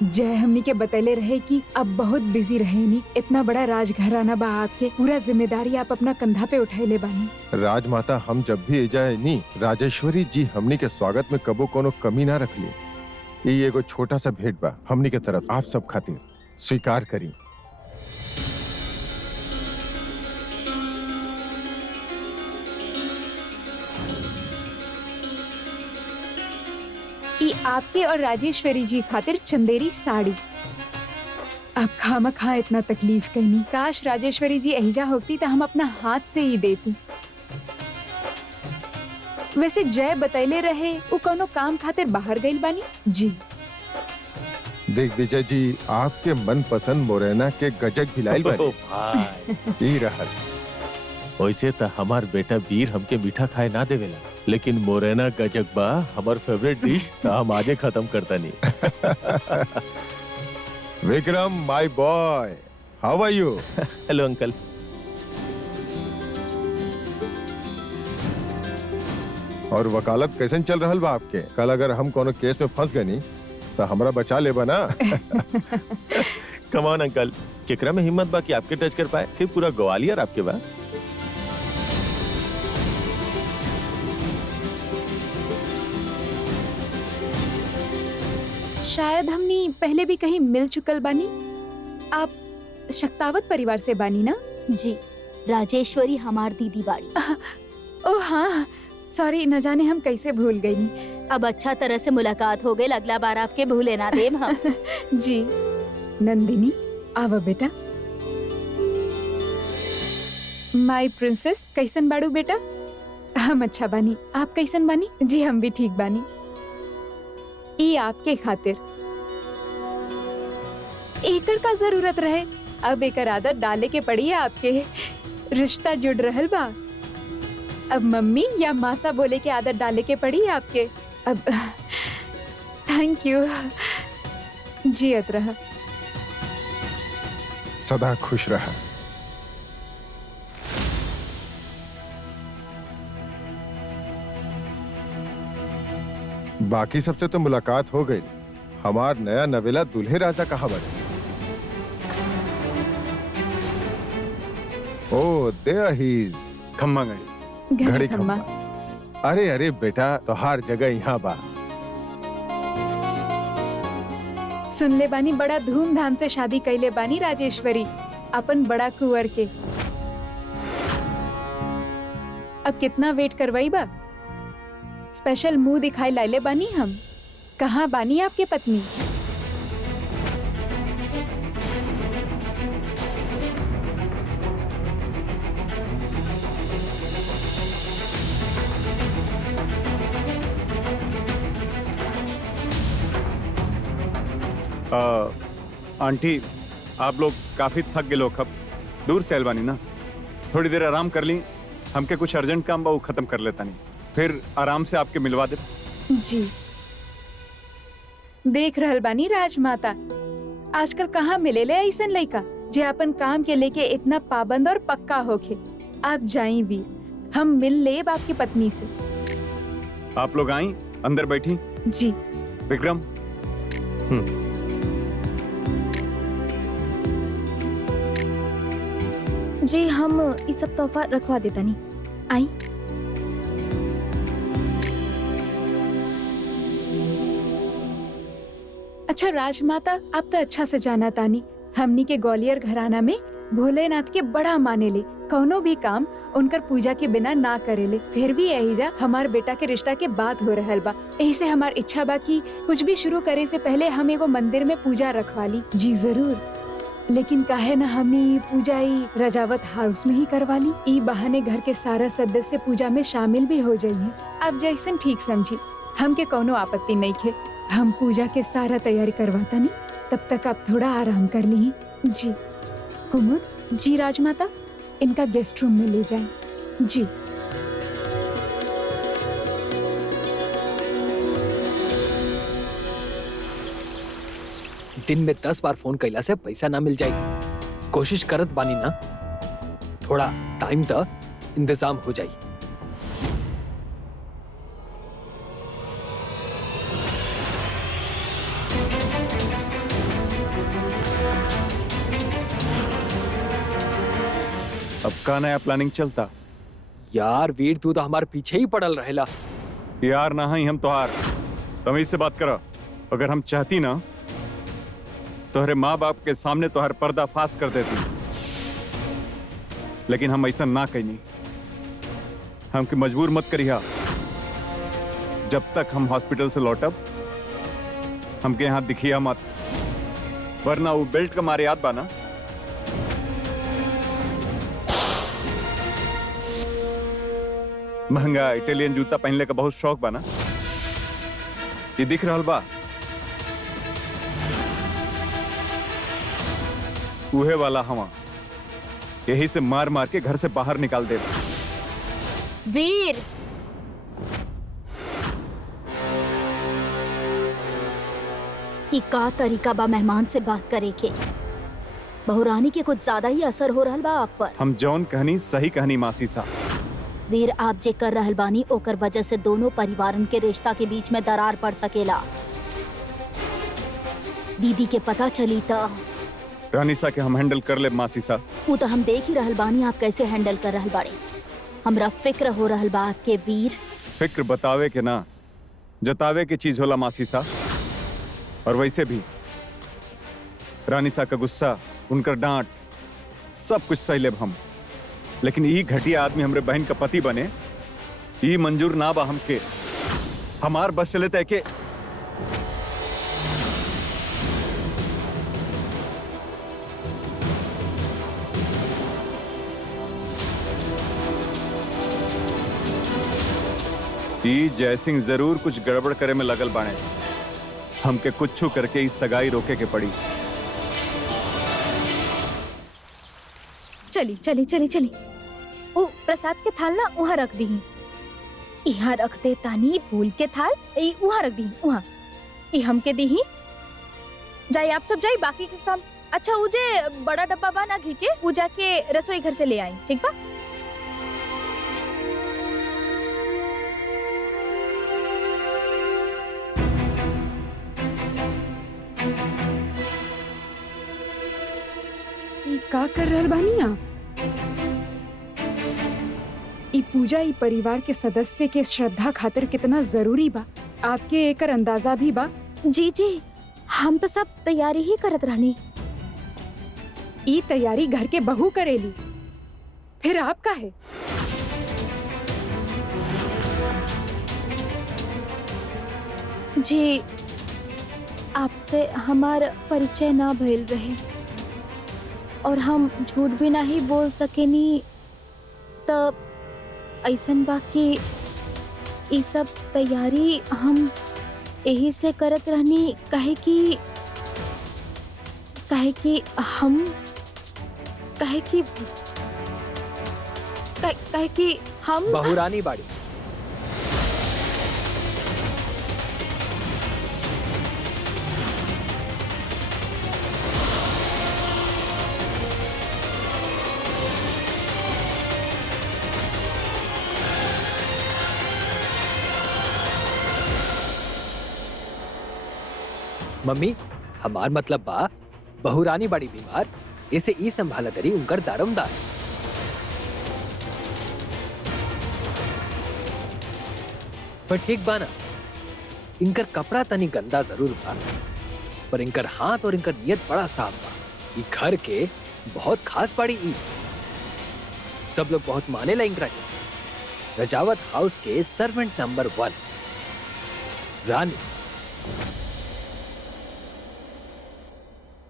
जय हमनी के बतैले रहे कि अब बहुत बिजी रहे नी। इतना बड़ा राजघराना बा आपके, पूरा जिम्मेदारी आप अपना कंधा पे उठाइले बानी। राजमाता, हम जब भी एजाए नी, राजेश्वरी जी हमनी के स्वागत में कबो कोनो कमी ना रखली। ये एगो छोटा सा भेंट बा हमनी के तरफ आप सब खातिर, स्वीकार करी। ई आपके और राजेश्वरी जी खातिर चंदेरी साड़ी। अब खामखा इतना तकलीफ कहनी। काश राजेश्वरी जी एहिजा होती तो हम अपना हाथ से ही देती। वैसे जय बतैले रहे वो कोनो काम खातिर बाहर गइल बानी। जी दिग्विजय जी, आपके मन पसंद मोरेना के गजक भिलाइल ओ बानी। भाई, ई रहल। वैसे तो हमार बेटा वीर हमके मीठा खाए ना देवेला, लेकिन मोरेना गजक बा हमार फेवरेट डिश, तो हम आजे खत्म करता नहीं। Vikram my boy, how are you? Hello uncle. और वकालत कैसन चल रहल बा आपके? कल अगर हम कोनो केस में फंस गए नी तो हमरा बचा लेबा ना। कम ऑन अंकल, केकरा में हिम्मत बा कि आपके टच कर पाए? फिर पूरा ग्वालियर आपके बा। शायद हमनी पहले भी कहीं मिल चुकल बानी। आप शक्तावत परिवार से बानी ना? जी, राजेश्वरी हमार दीदी बाड़ी। ओह हाँ, सॉरी, न जाने हम कैसे भूल गई नी। अब अच्छा तरह से मुलाकात हो गई, अगला बार आपके भूले ना देम हम। जी नंदिनी, आवा बेटा। माय प्रिंसेस, कैसन बाड़ू बेटा? हम अच्छा बानी, आप कैसन बानी? जी हम भी ठीक बानी। ये आपके खातिर। एकर का जरूरत रहे, अब एकर आदत डाले के पड़ी है आपके। रिश्ता जुड़ रहल बा। अब मम्मी या मासा बोले के आदत डाले के पड़ी है आपके। अब थैंक यू। जियत रहा। सदा खुश रहा। बाकी सबसे तो मुलाकात हो गई। हमार नया नवेला दूल्हे राजा कहाँ बने? Oh there he is. खम्मा गई। घड़ी खम्मा। खम्मा। अरे अरे बेटा, तोहार जगह यहाँ बा। सुन ले बानी बड़ा धूमधाम से शादी कैले बानी राजेश्वरी अपन बड़ा कुंवर के। अब कितना वेट करवाई बा? स्पेशल मुंह दिखाई लाइले बानी हम। कहाँ बानी आपके पत्नी? आंटी, आप लोग काफी थक गए लोग, अब दूर से अलबानी ना, थोड़ी देर आराम कर ली। हमके कुछ अर्जेंट काम बा वो खत्म कर लेता नहीं, फिर आराम से आपके मिलवा दे। जी देख रहल बानी राजमाता, आजकल कहाँ मिलेले ऐसन लड़का जे अपन काम के लेके इतना पाबंद और पक्का होके। आप जाई वीर, हम मिल लेब आपकी पत्नी से। आप लोग आई, अंदर बैठी। जी विक्रम, जी हम ये सब तोहफा रखवा देता नहीं। आई। अच्छा राजमाता, आप तो अच्छा से जाना तानी हमनी के ग्वालियर घराना में भोलेनाथ के बड़ा माने ले, कौनो भी काम उनकर पूजा के बिना ना करेले। फिर भी यही जा हमार बेटा के रिश्ता के बात हो रहल बा, यही से हमार इच्छा बा कि कुछ भी शुरू करे से पहले हम एगो मंदिर में पूजा रखवा ली। जी जरूर, लेकिन काहे ना हमनी पूजा ही रजावत हाउस में ही करवा ली। ई बहाने घर के सारा सदस्य पूजा में शामिल भी हो जाइए। अब जैसन ठीक समझी, हमके कौनो आपत्ति नहीं खे। हम पूजा के सारा तैयारी करवाता नहीं, तब तक आप थोड़ा आराम कर ली। जी कुमुद। जी राजमाता, इनका गेस्ट रूम में ले जाएं। जी दिन में 10 बार फोन कैला से पैसा ना मिल जाए। कोशिश करत बानी ना, थोड़ा टाइम द इंतजाम हो जाए। अब का नया प्लानिंग चलता? यार वीर, तू तो हमारे पीछे ही पड़ल रहेला। यार ना ही हम तोहार तमीज से बात करा। अगर हम चाहती ना तोहरे माँ बाप के सामने तोहर पर्दा फाश कर देती, लेकिन हम ऐसा ना कहीं। हमके मजबूर मत करिया। जब तक हम हॉस्पिटल से लौटब हमके यहाँ दिखिया मत, वरना वो बेल्ट का मारे याद बाना। महंगा इटालियन जूता पहनने का बहुत शौक बाना, ये दिख रहा बा। उहे वाला हवा, यही से मार मार के घर से बाहर निकाल दे। वीर, ई का तरीका बा मेहमान से बात करे के? बहुरानी के कुछ ज्यादा ही असर हो रहल बा आप पर। हम जौन कहनी सही कहनी मासी सा। वीर, आप जे कर रहल बानी ओकर वजह से दोनों परिवारन के रिश्ता के बीच में दरार पड़ सकेला। दीदी के पता चली तो रानीसा के हम हैंडल कर ले मासी सा। वो तो हम देख ही रहल बानी आप कैसे हैंडल कर रहल बाड़ी। हमरा फिक्र हो रहल बा आपके वीर। फिक्र बतावे के ना जतावे के चीज होला मासी सा। और वैसे भी रानीसा का गुस्सा, उनकर डांट, सब कुछ सह लेब हम, लेकिन ई घटिया आदमी हमरे बहन का पति बने, ई मंजूर ना बा हमके। हमार बस चले तय के ई जयसिंह जरूर कुछ गड़बड़ करे में लगल बाणे। हमके कुछ करके इस सगाई रोके के पड़ी। चली चली चली चली, ओ प्रसाद के थाल ना वहाँ रख दी। यहाँ रख दे तानी, फूल के थाल वहाँ रख दी। वहाँ ई हमके दी। जाई आप सब जाई, बाकी के काम। अच्छा उजे बड़ा डब्बा बा ना घी के, वो जाके रसोई घर से ले आई, ठीक बा? का कर रहल बानी आप? ई पूजा ई परिवार के सदस्य के श्रद्धा खातिर कितना जरूरी बा, आपके एकर अंदाजा भी बा? जी जी, हम तो सब तैयारी ही करत रहनी। ई तैयारी घर के बहू करेली, फिर आप का है? जी, आपसे हमार परिचय ना भइल रहे और हम झूठ भी नहीं बोल सकेनी, तब ऐसन बा कि ई सब तैयारी हम यही से करत रहनी, काहे कि हम बहुरानी बाड़ी, मम्मी हमार मतलब बा बहुरानी बड़ी बीमार, इसे ई संभाला तरी उनकर दारमदार। पर ठीक बा ना, इनकर कपड़ा तनी गंदा जरूर बा, पर इनकर हाथ और इनकर नियत बड़ा साफ बा। ई घर के बहुत खास बाड़ी ई, सब लोग बहुत माने ला इनकरा के। रजावत हाउस के सर्वेंट नंबर 1 रानी।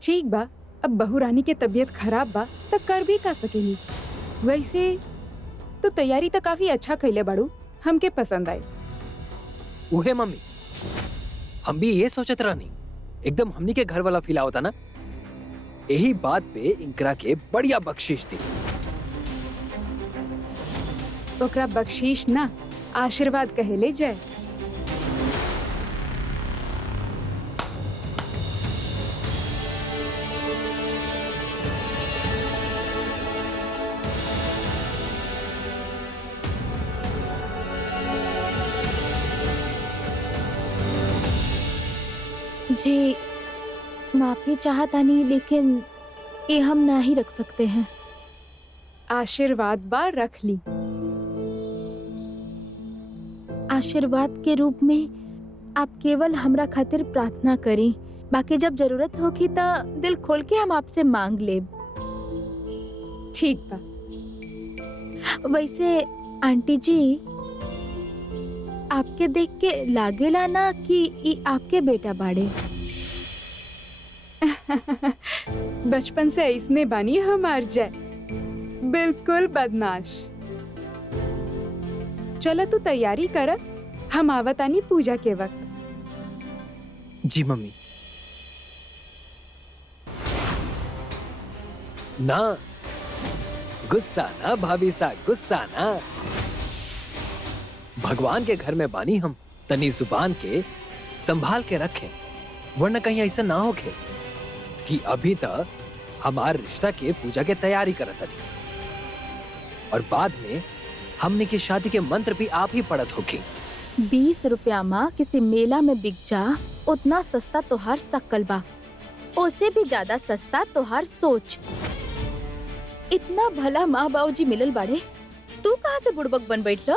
ठीक बा, अब बहू रानी के तबीयत खराब बा त कर भी का सकेनी। वैसे तो तैयारी तो काफी अच्छा कैले बाड़ू, हमके पसंद आए। उहे मम्मी, हम भी ये सोचत रहनी, एकदम हमनी के घर वाला फील होता ना। यही बात पे इनकरा के बढ़िया बख्शीश दी। ओकरा बख्शीश ना, आशीर्वाद कहेले जाए। जी, माफी चाहतानी, लेकिन ये हम ना ही रख सकते हैं। आशीर्वाद बा, रख ली। आशीर्वाद के रूप में आप केवल हमरा खातिर प्रार्थना करी, बाकी जब जरूरत होगी तो दिल खोल के हम आपसे मांग लेब। ठीक बा। वैसे आंटी जी, आपके देख के लागेला ना कि ई आपके बेटा बाड़े? बचपन से ऐसने बानी हमार जाए, बिल्कुल बदमाश। चलो तू तैयारी कर, हम आवतानी पूजा के वक्त। जी मम्मी। ना गुस्सा ना भाभी सा, गुस्सा ना। भगवान के घर में बानी हम, तनी जुबान के संभाल के रखें, वरना कहीं ऐसा ना हो कि अभी तक हमार रिश्ता के पूजा के तैयारी करत हनी और बाद में हमने की शादी के मंत्र भी आप ही पढ़त होगी। 20 रुपया माँ किसी मेला में बिक जा, उतना सस्ता तोहार शक्ल बा, उससे भी ज्यादा सस्ता तोहार सोच। इतना भला माँ बाबूजी मिलल बाड़े, तू कहाँ से बुड़बक बन बैठला?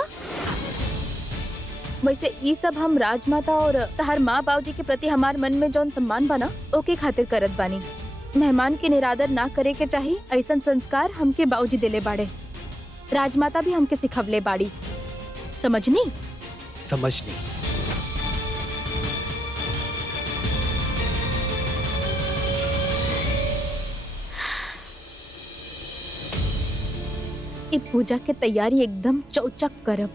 वैसे ये सब हम राजमाता और तहार माँ बाबूजी के प्रति हमार मन में जौन सम्मान बना, ओके खातिर करत बानी। मेहमान के निरादर ना करे के चाहिए, ऐसन संस्कार हमके बाबूजी देले बाड़े, राजमाता भी हमके सिखवले बाड़ी। समझनी? समझनी। ई पूजा के तैयारी एकदम चौचक करब,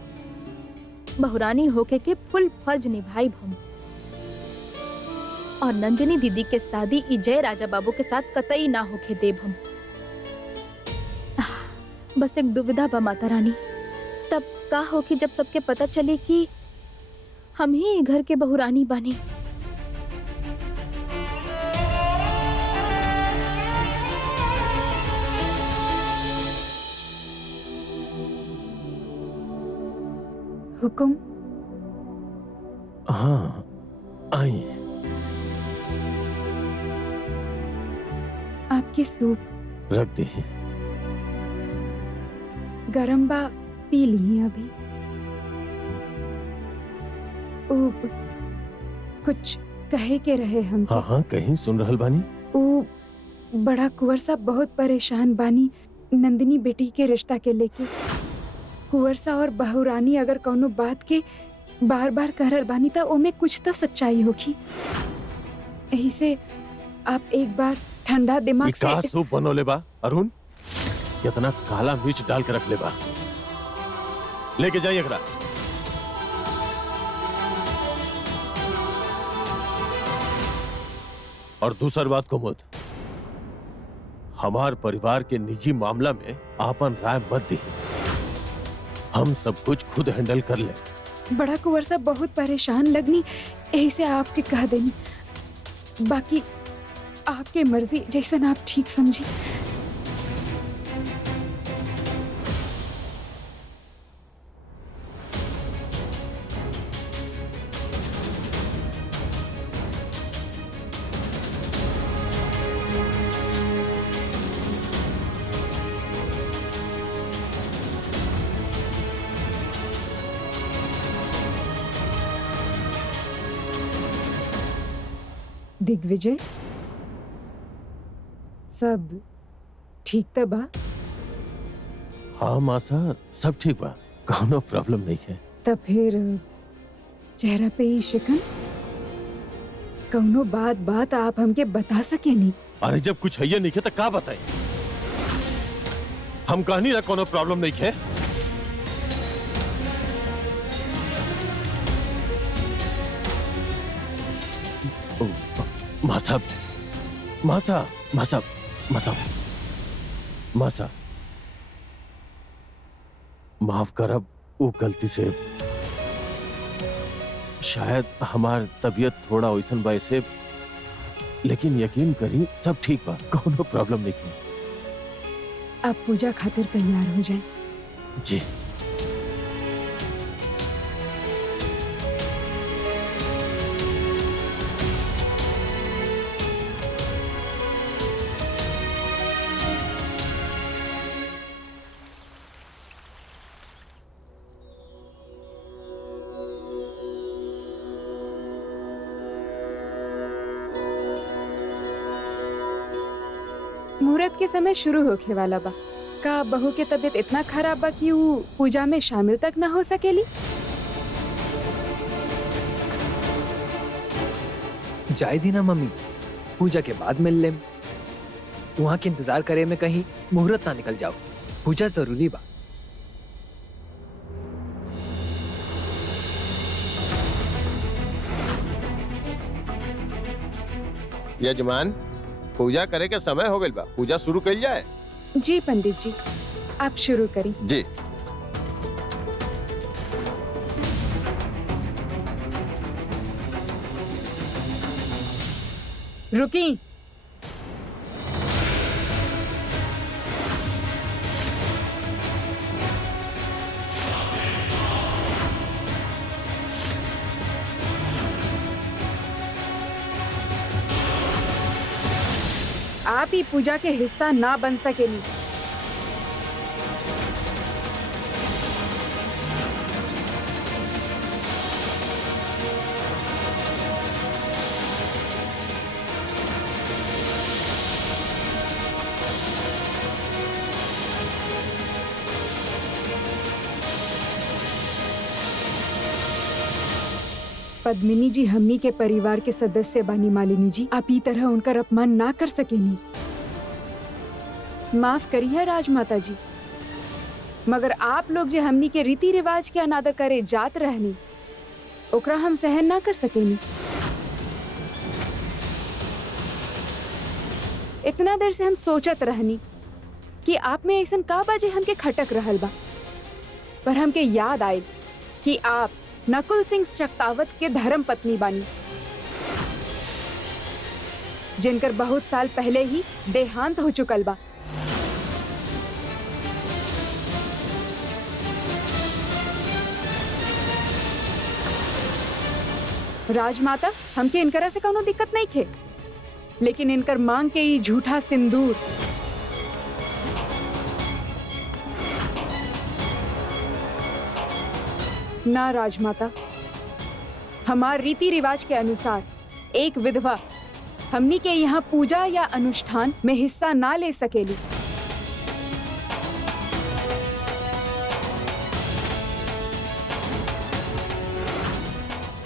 बहुरानी होके के फुल फर्ज निभाई हम, और नंदिनी दीदी के शादी ई जय राजा बाबू के साथ कतई ना होके देब हम। बस एक दुविधा बा माता रानी, तब का हो कि जब सबके पता चले कि हम ही घर के बहुरानी बानी। हुकुम? हाँ, आई। आपकी सूप रख दे। गरम बा, पी ली अभी। ओ, कुछ कहे के रहे हम। हाँ हाँ, कहीं सुन रहल बानी। ओ बड़ा कुंवर साहब बहुत परेशान बानी नंदिनी बेटी के रिश्ता के लेके। कुंवर साहब और बहुरानी अगर कौनो बात के बार बार कह रहल बानी त ओमे कुछ तो सच्चाई होगी। यही से आप एक बार ठंडा दिमाग का से। सूप बनोले बा अरुण, कितना काला मिर्च डाल के रख ले बा। लेके जाइए एकरा। और दूसर बात कुमुद, हमार परिवार के निजी मामला में आपन राय मत दी। हम सब कुछ खुद हैंडल कर ले। बड़ा कुंवर साहब बहुत परेशान लगनी, यही से आपके कह देनी। बाकी आपके मर्जी जैसन आप ठीक समझी। दिग्विजय, सब ठीक त बा? हाँ मासा, सब ठीक बा, कोनो प्रॉब्लम नहीं है। तब फिर चेहरा पे ही शिकन? कौनो बात आप हमके बता सके नहीं? अरे जब कुछ है नहीं है तो का बताए? हम कहनी ना कोनो प्रॉब्लम नहीं है। मासा, मासा, मासा, मासा, मासा, माफ करब, वो गलती से शायद हमार तबीयत थोड़ा वैसन बा ऐसे, लेकिन यकीन करी सब ठीक बा, कोनो प्रॉब्लम नहीं है। आप पूजा खातिर तैयार हो जाए। जी। मुहूर्त के समय शुरू होखे वाला बा। का बहू के तबीयत इतना खराब बा कि वो पूजा में शामिल तक ना हो सकेली? जाए दी ना मम्मी, पूजा के बाद मिल लेम। वहाँ के इंतजार करे में कहीं मुहूर्त ना निकल जाओ। पूजा जरूरी बा। यजमान, पूजा करे के समय हो गइल बा, पूजा शुरू कइल जाए। जी पंडित जी, आप शुरू करी। जी। रुकी। आप ही पूजा के हिस्सा ना बन सकेली। पद्मिनी जी हमनी के परिवार के सदस्य बानी मालिनी जी, आप ई तरह उनकर अपमान ना कर सकेनी। माफ करिए राजमाता जी, मगर आप लोग जो हमनी के रीति रिवाज के अनादर करे जात रहनी, ओकरा हम सहन ना कर सकेनी। इतना देर से हम सोचत रहनी कि आप में ऐसा का बाजे हमके खटक रहल बा, पर हमके याद आयल कि आप नकुल सिंह शक्तावत के धर्म पत्नी बानी, जिनकर बहुत साल पहले ही देहांत हो चुकल बा। राजमाता, हमके इनकरा से कोनो दिक्कत नहीं थे, लेकिन इनकर मांग के ये झूठा सिंदूर ना राजमाता, हमार रीति रिवाज के अनुसार एक विधवा हमनी के यहाँ पूजा या अनुष्ठान में हिस्सा ना ले सकेली।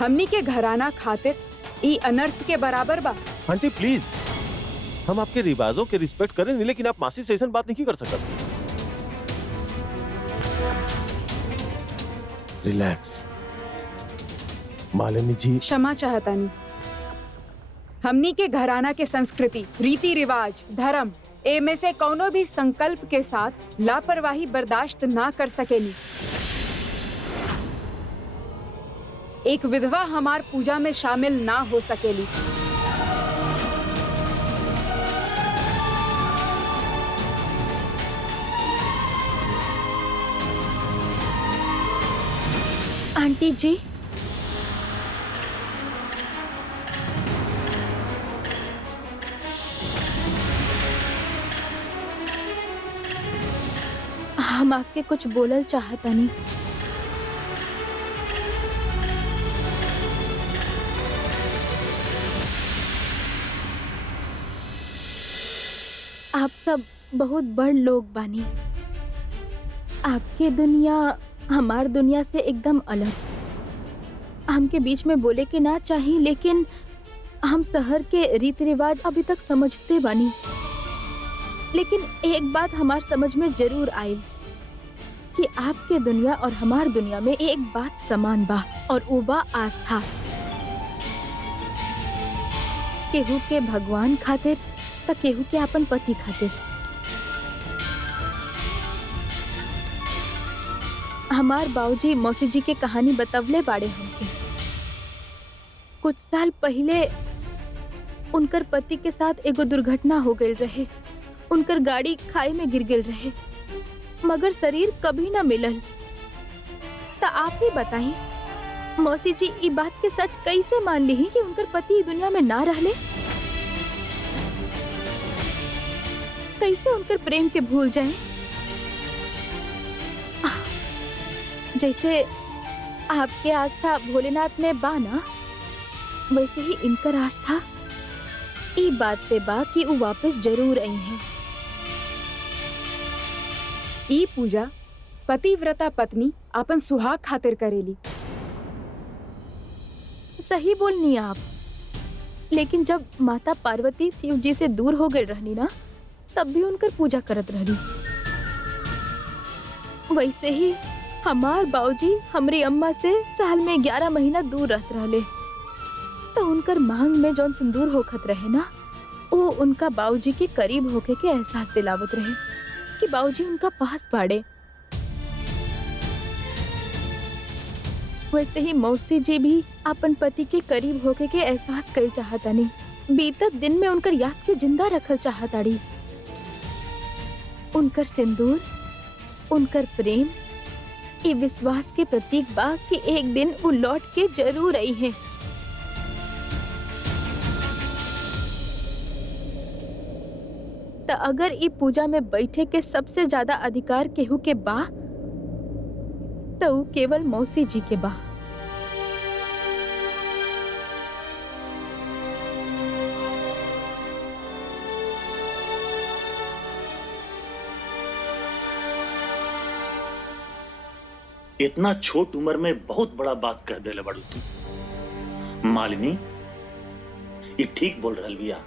हमनी के घराना खातिर ई अनर्थ के बराबर बा। आंटी प्लीज, हम आपके रिवाजों के रिस्पेक्ट करें नहीं, लेकिन आप मासी से ऐसा बात नहीं कर सकते। रिलैक्स मालिनी जी। क्षमा चाहता नहीं। हमनी के घराना के संस्कृति, रीति रिवाज, धर्म ए में से कौनो भी संकल्प के साथ लापरवाही बर्दाश्त ना कर सकेली। एक विधवा हमार पूजा में शामिल ना हो सकेली। आंटी जी, हम आपके कुछ बोलल चाहता नहीं। आप सब बहुत बड़ लोग बानी। आपके दुनिया हमार दुनिया से एकदम अलग। हमके बीच में बोले के ना चाहिए, लेकिन हम शहर के रीति रिवाज अभी तक समझते बानी। लेकिन एक बात हमार समझ में जरूर आई कि आपके दुनिया और हमार दुनिया में एक बात समान बा, और वो बा आस्था। केहू के भगवान खातिर त केहू के अपन पति खातिर। हमार बाबूजी मौसी जी के कहानी बतवले बाड़े हमके। कुछ साल पहले उनकर पति के साथ एगो दुर्घटना हो गई रहे। उनकर गाड़ी खाई में गिर गई रहे, मगर शरीर कभी ना मिलल। तो आप ही बताई मौसी जी ई बात के सच कैसे मान ली कि उनकर पति दुनिया में ना रहले? कैसे उनकर प्रेम के भूल जाए? जैसे आपके आस्था भोलेनाथ में बा ना, वैसे ही इनकर आस्था ई बात पे बा कि वो वापस जरूर आई हैं। ई पूजा पतिव्रता पत्नी अपन सुहाग खातिर करेली। सही बोलनी आप। लेकिन जब माता पार्वती शिव जी से दूर हो गई रहनी ना, तब भी उनकर पूजा करत रहनी। वैसे ही हमार बाबूजी हमरी अम्मा से साल में 11 महीना दूर रहत रहले। तो उनकर मांग में जौन सिंदूर होखत रहे ना, वो उनका बाबूजी के करीब होके के एहसास दिलावत रहे कि बाबूजी उनका पास बाड़े। वैसे ही मौसी जी भी अपन पति के करीब होके के एहसास कई चाहतानी। बीतत दिन में उनकर याद के जिंदा रखल चाहताड़ी। उनकर सिंदूर, उनकर प्रेम, ये विश्वास के प्रतीक बा कि एक दिन वो लौट के जरूर आई है। तो अगर ई पूजा में बैठे के सबसे ज्यादा अधिकार केहू के बा, तो वो केवल मौसी जी के बा। इतना छोट उम्र में बहुत बड़ा बात कह देले बड़ू तू। मालिनी ये ठीक बोल रहल बिया।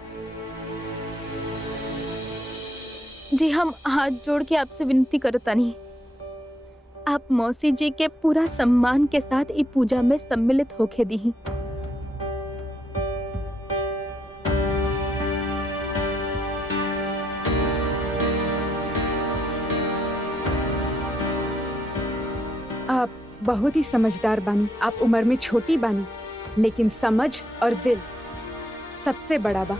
जी, हम हाथ जोड़ के आपसे विनती करतानी, आप मौसी जी के पूरा सम्मान के साथ ई पूजा में सम्मिलित होके दी। आप बहुत ही समझदार बानी। आप उम्र में छोटी बानी, लेकिन समझ और दिल सबसे बड़ा बा।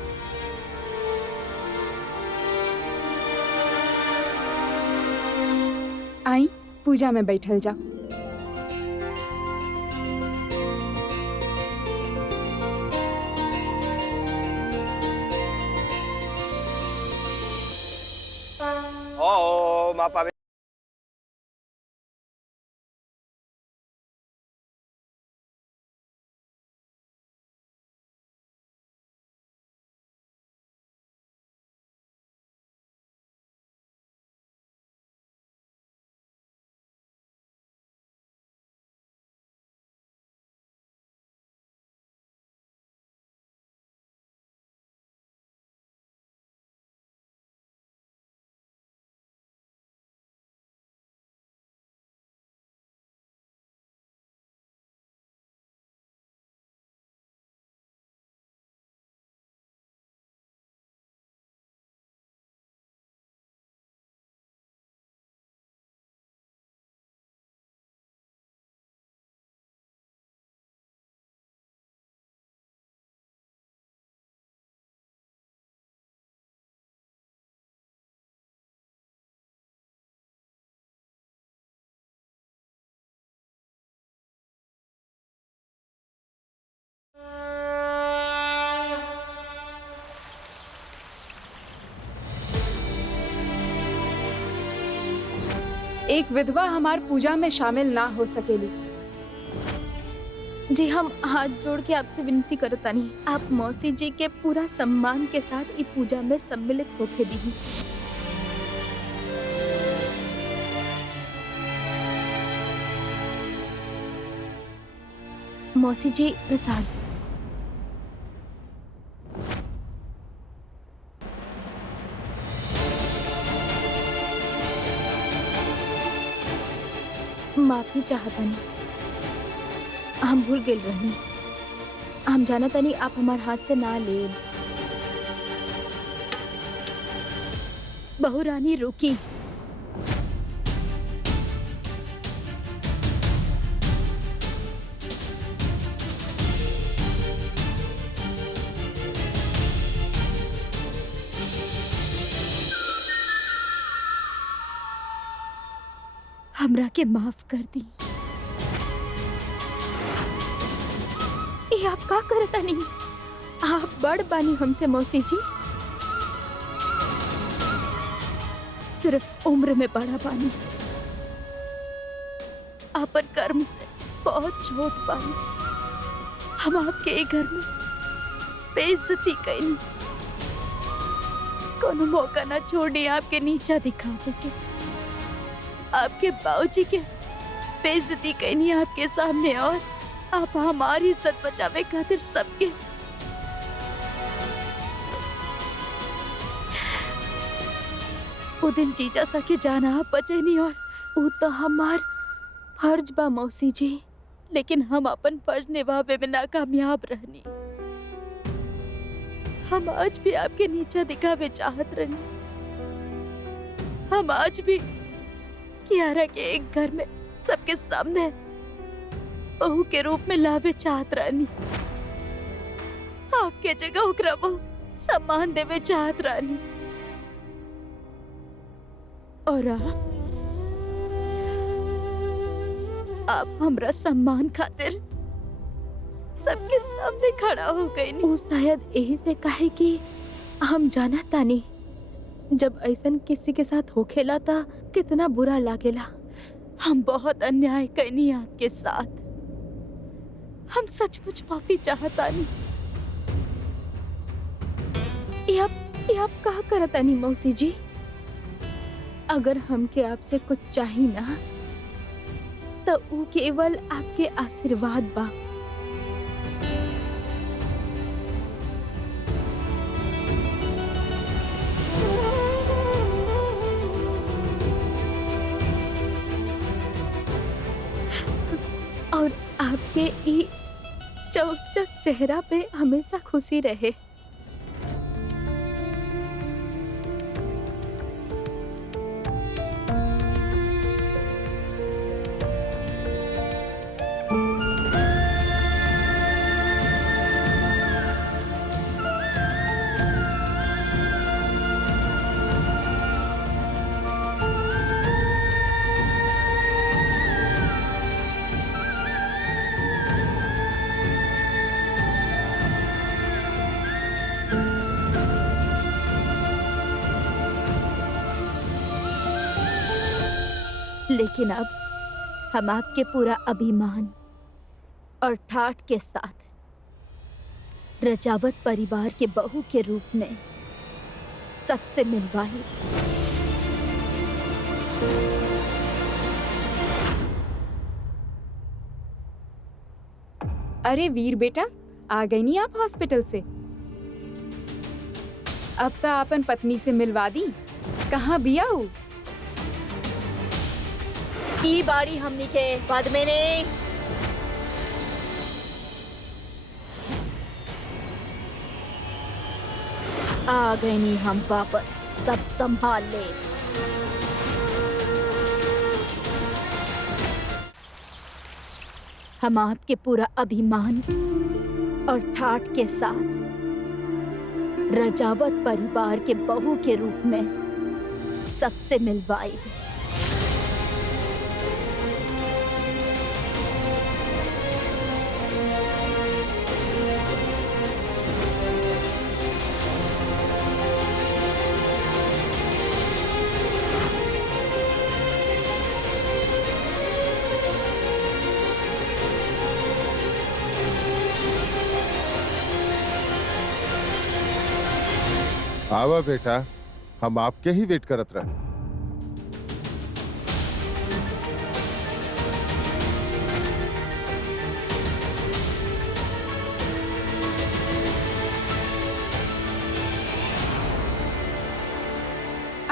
आई पूजा में बैठल जा। ओम आप एक विधवा हमार पूजा में शामिल ना हो सकेली। जी हम हाथ जोड़ के आपसे विनती करतानी, आप मौसी जी के पूरा सम्मान के साथ ई पूजा में सम्मिलित होके दी। मौसी जी प्रसाद। माफी चाहतानी, हम भूल गेल रहनी। हम जानतानी आप हमार हाथ से ना ले। बहू रानी रुकी। हमरा के माफ कर दी। ये आप का करतानी? आप बड़ बानी हमसे मौसी जी। सिर्फ उम्र में बड़ा बानी, आपन कर्म से बहुत छोट बानी। हम आपके एक घर में बेइज्जती कईनी, कोनो मौका ना छोड़ी आपके नीचा दिखावे के। आपके बाबूजी के बेइज्जती कईनी आपके सामने, और आप हमारी इज्जत बचावे खातिर सबके वो दिन जीजा सा के जाना आप बचेनी, और वो तो हमार फर्ज बा मौसी जी। लेकिन हम अपन फर्ज निभावे में नाकामयाब रहनी। हम आज भी आपके नीचा दिखावे चाहत रहनी। हम आज भी कियारा के एक घर में सबके सामने बहू के रूप में लावे चाहत रहनी। आपके जगह ओकरा बहू सम्मान देवे चाहत रहनी। और आप हमरा सम्मान खातिर सबके सामने खड़ा हो गई। वो शायद यही से कहे कि हम जाना तानी जब ऐसन किसी के साथ होखेला था कितना बुरा लागेला। हम बहुत अन्याय करनी आपके साथ। हम सचमुच माफी चाहतानी। ये आप कहा करतानी मौसी जी? अगर हमके आपसे कुछ चाहिए ना तो वो केवल आपके आशीर्वाद बा। और आपके ई चौचक चेहरा पे हमेशा खुशी रहे। लेकिन अब हम आपके पूरा अभिमान और ठाठ के साथ रजावत परिवार के बहू के रूप में सबसे मिलवाए। अरे वीर बेटा, आ गई नहीं आप हॉस्पिटल से? अब तो अपन पत्नी से मिलवा दी। कहाँ बिया हूँ? ई बाड़ी हमनी के पद्मिनी। आ गए नी हम वापस, सब संभाल ले। हम आपके पूरा अभिमान और ठाठ के साथ रजावत परिवार के बहू के रूप में सबसे मिलवाए। आवा बेटा, हम आपके ही वेट करत रहे।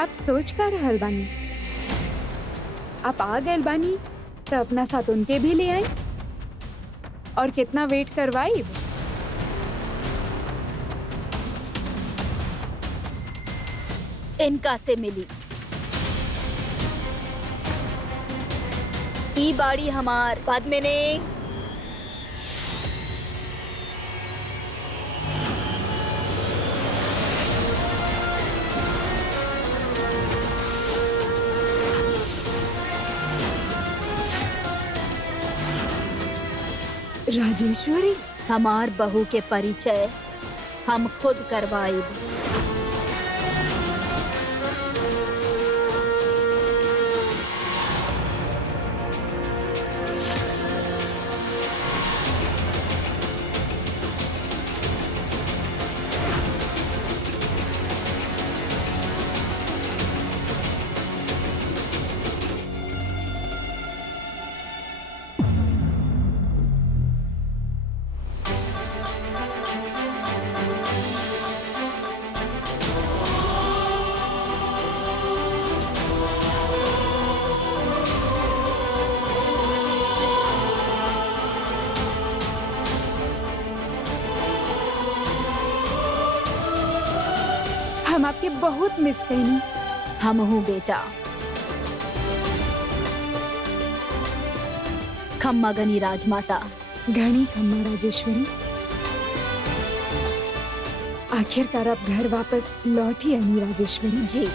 आप सोच का रहल बानी? आप आ गए बानी तो अपना साथ उनके भी ले आई और कितना वेट करवाई। इनका से मिली ई बाड़ी हमार पद्मिनी। राजेश्वरी, हमार बहू के परिचय हम खुद करवाई। हम आपके बहुत मिस करेंगे। हम हूँ बेटा। खम्मा गनी राजमाता। घणी खम्मा राजेश्वरी। आखिरकार आप घर वापस लौट ही आई राजेश्वरी। जी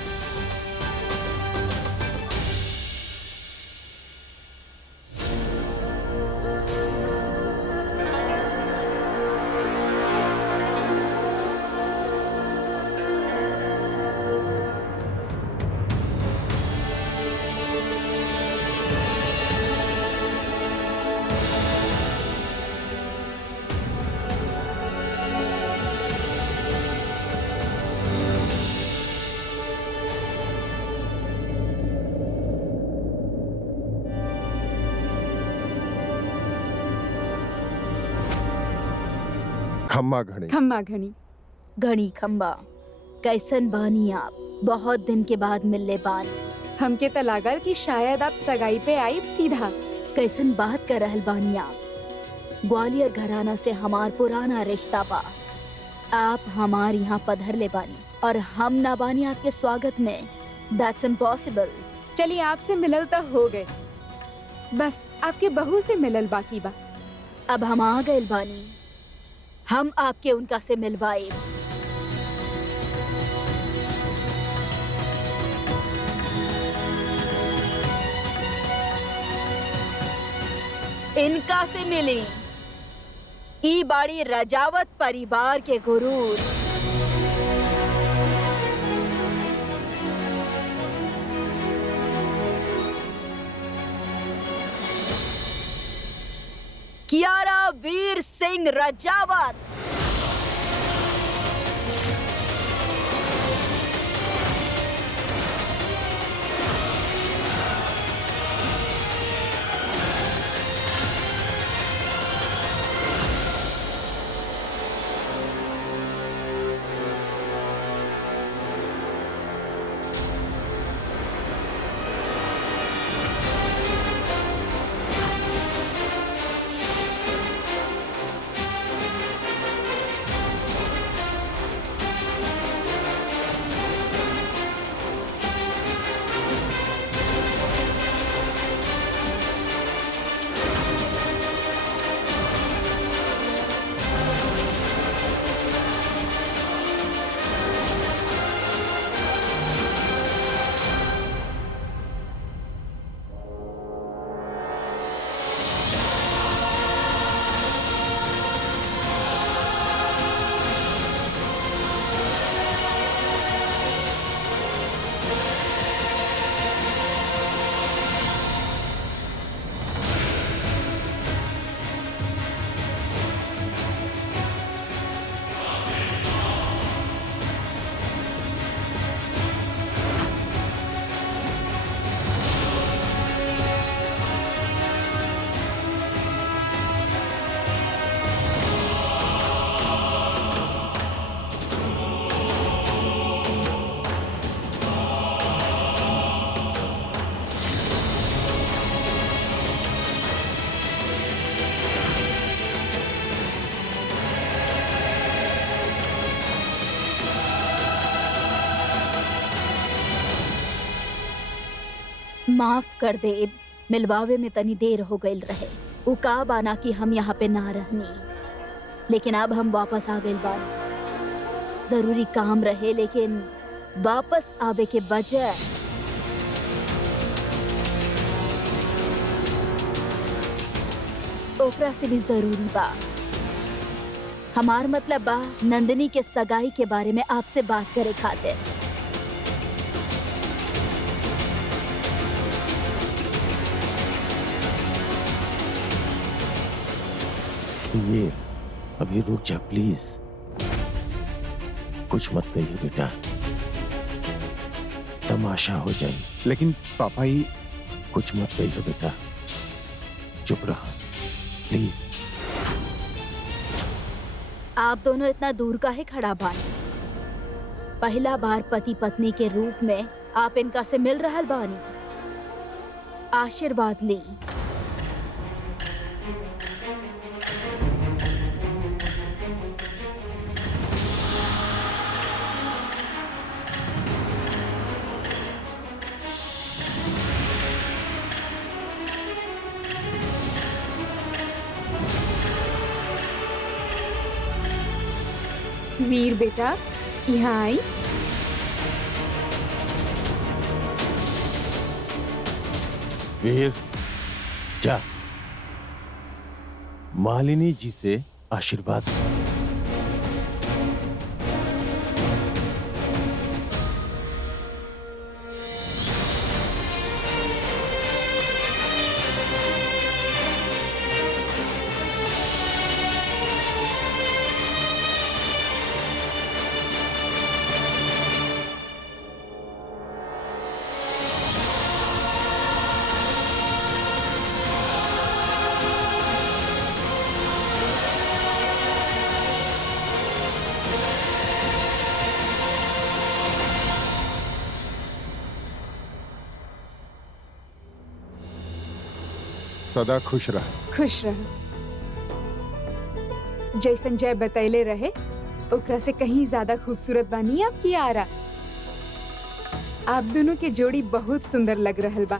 खम्मा घड़ी। खम्मा घणी। घणी खम्बा। कैसन बानी आप? बहुत दिन के बाद मिलने बानी। हमके तो लागल कि शायद आप सगाई पे आई सीधा। कैसन बात कर रहल बानी आप? ग्वालियर घराना से हमार पुराना रिश्ता बा। आप हमार यहाँ पधर ले बानी और हम ना बानी आपके स्वागत में। That's impossible। चलिए आपसे मिलल तो हो गए, बस आपके बहू से मिलल बाकी बा। अब हम आ गए बानी, हम आपके उनका से मिलवाए। इनका से मिली ई बाड़ी रजावत परिवार के गुरूर। कियारा वीर सिंह रजावत। माफ कर दे, मिलवावे में तनी देर हो गई रहे। उ का बाना कि हम यहाँ पे ना रहनी, लेकिन अब हम वापस आ गए बानी। जरूरी काम रहे, लेकिन वापस आवे के वजह ओकरा से भी जरूरी बा। हमार मतलब बा नंदिनी के सगाई के बारे में आपसे बात करे खातिर। ये अभी रुक जा प्लीज, कुछ मत कहिए बेटा, तमाशा हो जाए। लेकिन पापा ही कुछ मत कहिए बेटा, चुप रहा प्लीज। आप दोनों इतना दूर काहे खड़ा बानी? पहला बार पति पत्नी के रूप में आप इनका से मिल रहल बानी। आशीर्वाद ली। वीर बेटा, यहाँ आई। वीर जा, मालिनी जी से आशीर्वाद। सदा खुश रह। खुश रह। जैसन जय बतैले रहे, ओकरा से कहीं ज्यादा खूबसूरत बानी आपकी आरा। आप दोनों के जोड़ी बहुत सुंदर लग रहल बा।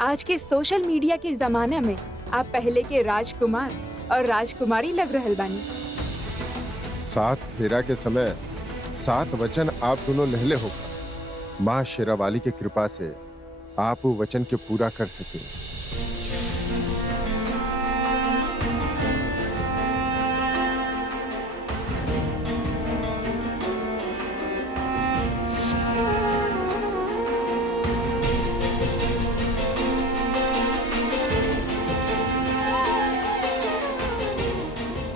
आज के सोशल मीडिया के जमाने में आप पहले के राजकुमार और राजकुमारी लग रहल बानी। 7 फेरा के समय 7 वचन आप दोनों लहले हो। माँ शेरावाली की कृपा से आप वो वचन के पूरा कर सके।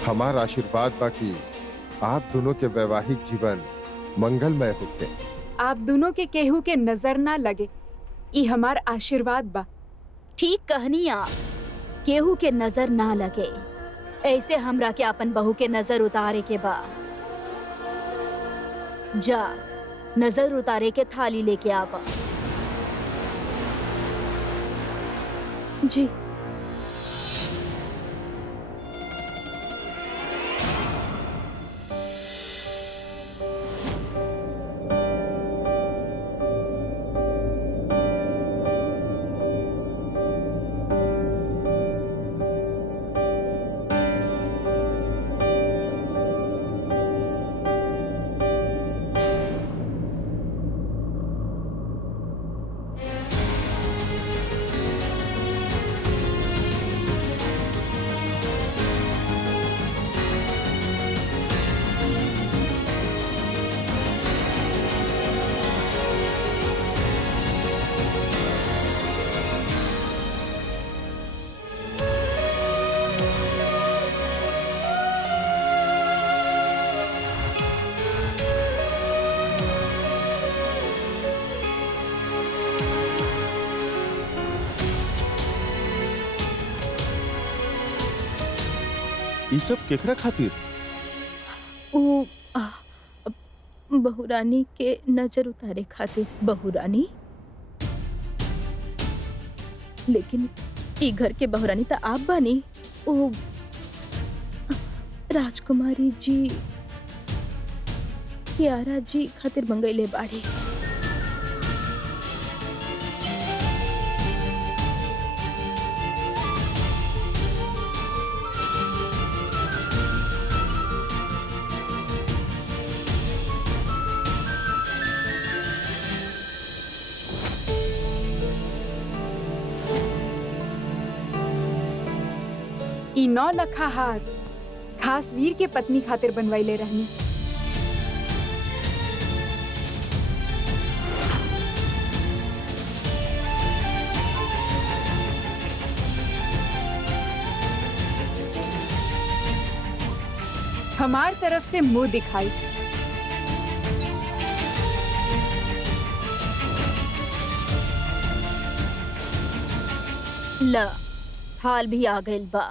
हमारा आशीर्वाद बाकी आप दोनों के वैवाहिक जीवन मंगलमय होते। आप दोनों के केहू के नजर ना लगे, ई हमार आशीर्वाद बा। ठीक कहनी आप, केहू के नजर ना लगे। ऐसे हमरा के अपन बहू के नजर उतारे के बा। जा, नजर उतारे के थाली लेके आवा। जी। ये सब केकरा खातिर? ऊ बहुरानी के नजर उतारे खातिर। बहुरानी? लेकिन ई घर के बहुरानी तो आप बानी। ओ राजकुमारी जी कियारा जी खातिर मंगैले बाड़े। ई 9 लखा हार खास वीर के पत्नी खातिर बनवाइले रहनी। हमार तरफ से मुंह दिखाई। ल हाल भी आ गइल बा।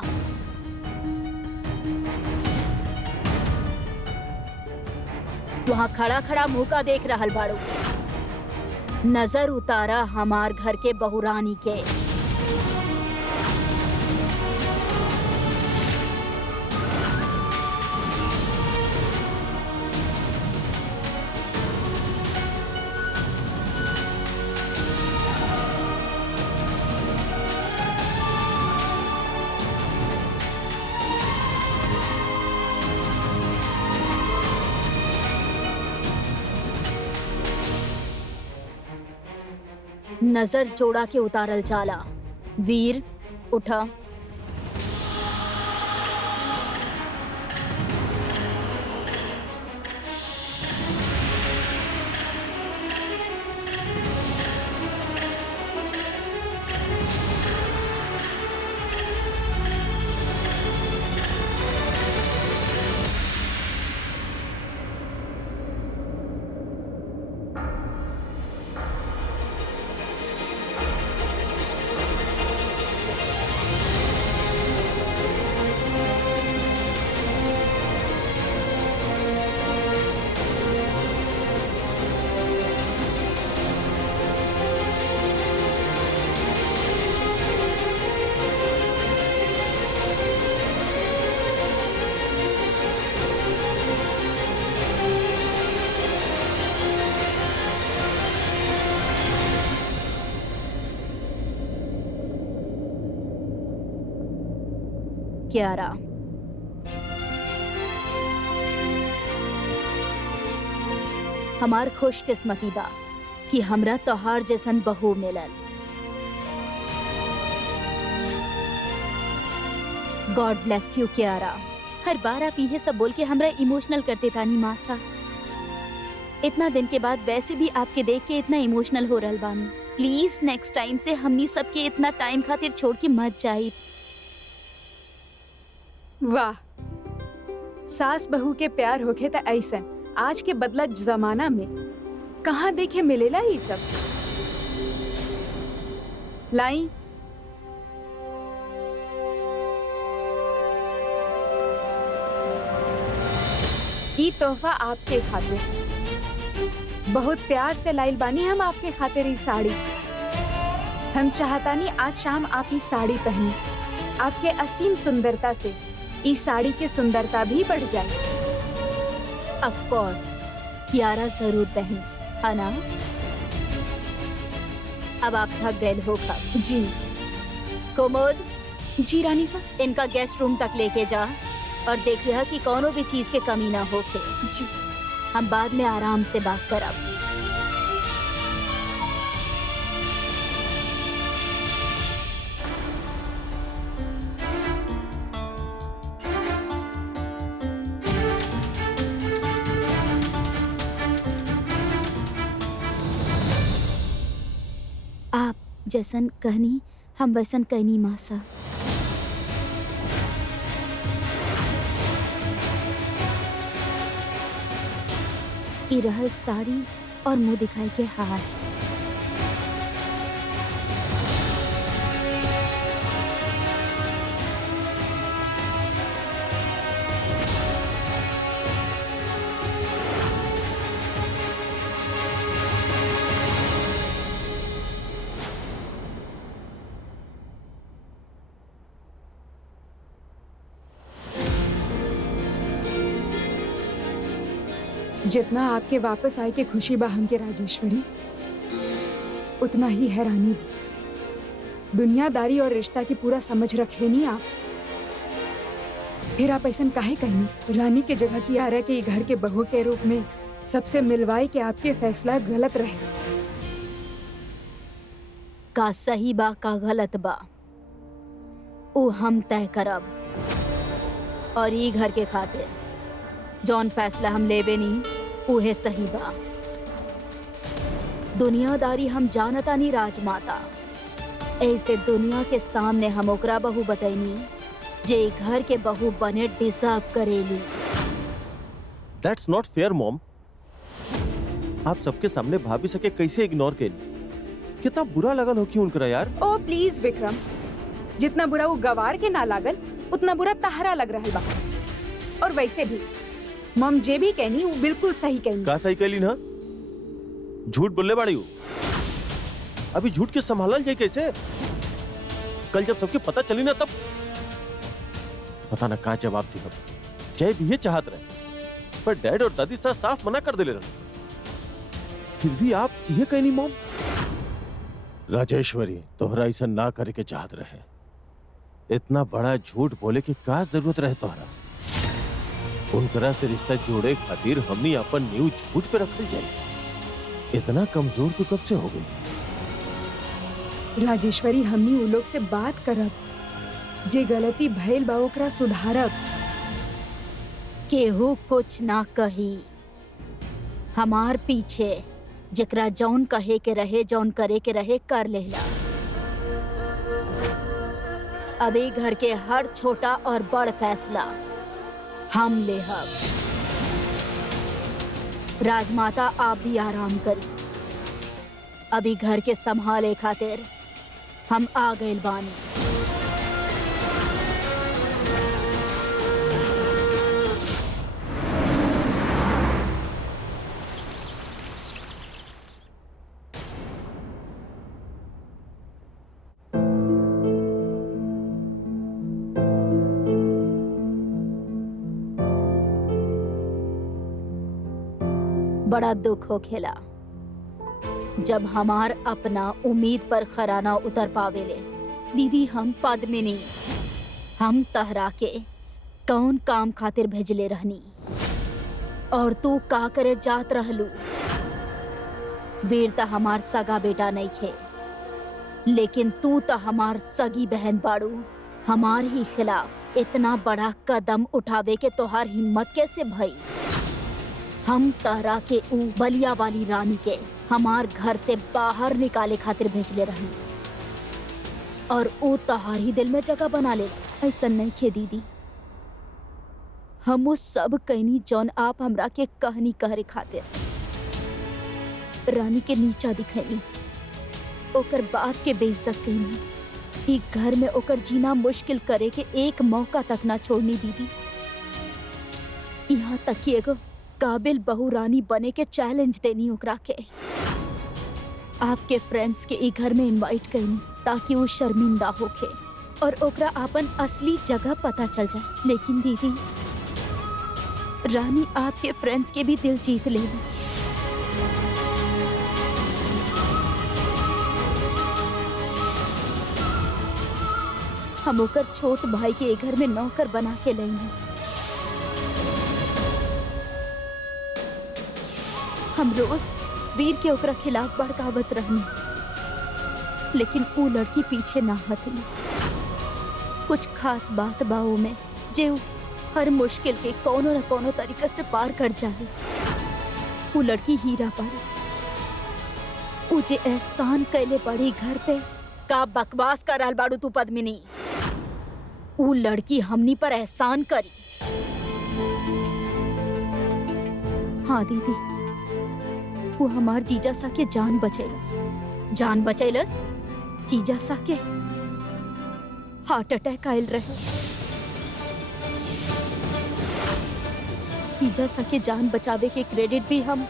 वहाँ खड़ा खड़ा मुंह का देख रहल बाड़ू। नजर उतारा हमार घर के बहुरानी के। नजर जोड़ा के उतारल जाला। वीर उठा। कियारा, हमार खुशकिस्मती बा कि हमरा तोहार जैसन बहू मिलल। God bless you Kiara. हर बार आप इहे सब बोल के हमरा इमोशनल करते तानी मासा। इतना दिन के बाद वैसे भी आपके देख के इतना इमोशनल हो रहल बानी। प्लीज नेक्स्ट टाइम से हमनी सबके इतना टाइम खातिर छोड़ के मत जाई। वाह, सास बहू के प्यार होखे त ऐसन आज के बदलत जमाना में कहाँ देखे मिलेला ये सब। लाई ई तोहफा आपके खातिर। बहुत प्यार से लाइल बानी हम आपके खातिर ई साड़ी। हम चाहतानी आज शाम आप ई साड़ी पहनी। आपके असीम सुंदरता से इस साड़ी की सुंदरता भी बढ़ जाए। ऑफ कोर्स कियारा जरूर पहनी, है ना? अब आप थक गए होगा। जी कोमोद, जी रानी साहब। इनका गेस्ट रूम तक लेके जा और देखिए कि कोनो भी चीज के कमी ना होके। जी हम बाद में आराम से बात करब। आप जैसन कहनी हम वैसन कहनी मासा। ई रहल साड़ी और मुंह दिखाई के हार। जितना आपके वापस आए के खुशी बा हमके राजेश्वरी, उतना ही हैरानी भी। दुनियादारी और रिश्ता की पूरा समझ रखे नहीं आप। फिर आप ऐसा काहे कहनी? रानी के जगह की आरा के घर के बहू के रूप में सबसे मिलवाए के आपके फैसला गलत रहे। का सही बा का गलत बा, ओ हम तय करब। और ई घर के खातिर जौन फैसला हम लेबे नी उहे सही बा। दुनियादारी हम जानता नी राजमाता, ऐसे दुनिया के सामने हम ओकरा बहू बतैनी जे ई घर के बहू बने डिजर्व करेली। That's not fair mom. आप सबके सामने भाभी सके कैसे इग्नोर कैली? कितना बुरा लगल हो कि उनकरा यार। ओ प्लीज विक्रम, जितना बुरा वो गवार के ना लागल उतना बुरा तहरा लग रहा बा। और वैसे भी मम जे भी कहनी वो बिल्कुल सही कहनी। का सही कैली ना? झूठ बोलले बाड़ी हो। अभी झूठ के संभालल जाए कैसे? कल जब सबके पता चली ना तब पता ना कहाँ जवाब दी। हम जय भी ये चाहत रहे पर डैड और दादी साफ मना कर देले रहे। फिर भी आप ये कहनी मॉम? राजेश्वरी तोहरा ऐसा ना करे के चाहत रहे। इतना बड़ा झूठ बोले की का जरूरत रहे तोहरा? उनकरा से रिश्ता जोड़े खातिर हमनी अपन न्यू झूठ पे रखल जाए। इतना कमजोर तो कब से हो गई? राजेश्वरी हमनी उ लोग से बात करब, जे गलती भइल बा ओकरा सुधारब। केहू कुछ ना कही। हमार पीछे जेकरा जौन कहे के रहे जौन करे के रहे कर लेला। अभी घर के हर छोटा और बड़ फैसला हम लेहब। राजमाता आप भी आराम करी। अभी घर के संभाले खातिर हम आ गइल बानी। बड़ा दुख हो खेला जब हमार अपना उम्मीद पर खरा ना उतर पावेले। दीदी हम पद्मिनी, हम तहरा के कौन काम खातिर भेजले रहनी और तू का करे जात रहलू? वीर ता हमार सगा बेटा नहीं खे, लेकिन तू ता हमार सगी बहन बाड़ू। हमार ही खिलाफ इतना बड़ा कदम उठावे के तोहार हिम्मत कैसे भई? हम तहरा के ऊ बलिया वाली रानी के हमार घर से बाहर निकाले खातिर भेजले रहनी और ऊ तहार ही दिल में जगह बना ले। ऐसा नहीं खे दीदी, हम वो सब कहनी जौन आप हमरा के कहनी कहरे खातिर। रानी के नीचा दिखैनी, ओकर बाप के बेइज्जत कहनी। एक घर में ओकर जीना मुश्किल करे के एक मौका तक ना छोड़नी दीदी। यहाँ तक कि एगो काबिल बहू रानी बने के चैलेंज देनी ओकरा के। आपके फ्रेंड्स के ई घर में इनवाइट करनी ताकि वो शर्मिंदा होके और ओकरा अपन असली जगह पता चल जाए। लेकिन दीदी रानी आपके फ्रेंड्स के भी दिल जीत लेनी। हम ओकर छोट भाई के घर में नौकर बना के लेनी। हम रोज वीर के ओकरा खिलाफ भड़कावत रहनी, लेकिन वो लड़की पीछे ना हटली। कुछ खास बात बाओ में जे हर मुश्किल के कोनो न कोनो तरीके से पार कर जाए। वो लड़की हीरा पारी, वो जे एहसान कैले पड़ी घर पे। का बकवास कर रहल बाड़ू तू पद्मिनी? वो लड़की हमनी पर एहसान करी। हाँ दीदी, वो हमार जीजा सा के जान बचैलस। जान बचैलस? जीजा सा के हार्ट अटैक आयल रहे। जीजा सा के जान बचावे के क्रेडिट भी हम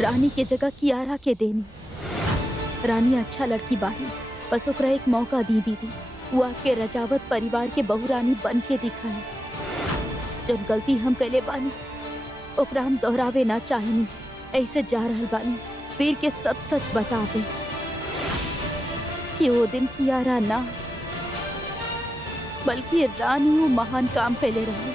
रानी के जगह कियारा के देनी। रानी अच्छा लड़की बाही, बस ओकरा एक मौका दी दीदी। वो आपके रजावत परिवार के बहू रानी बन के दिखाए। जब गलती हम कैले बानी ओकरा हम दोहरावे ना चाहेनी। ऐसे जा रहल बानी वीर के सब सच बतावे कि वो दिन कियारा ना बल्कि रानी वो महान काम कैले रहे।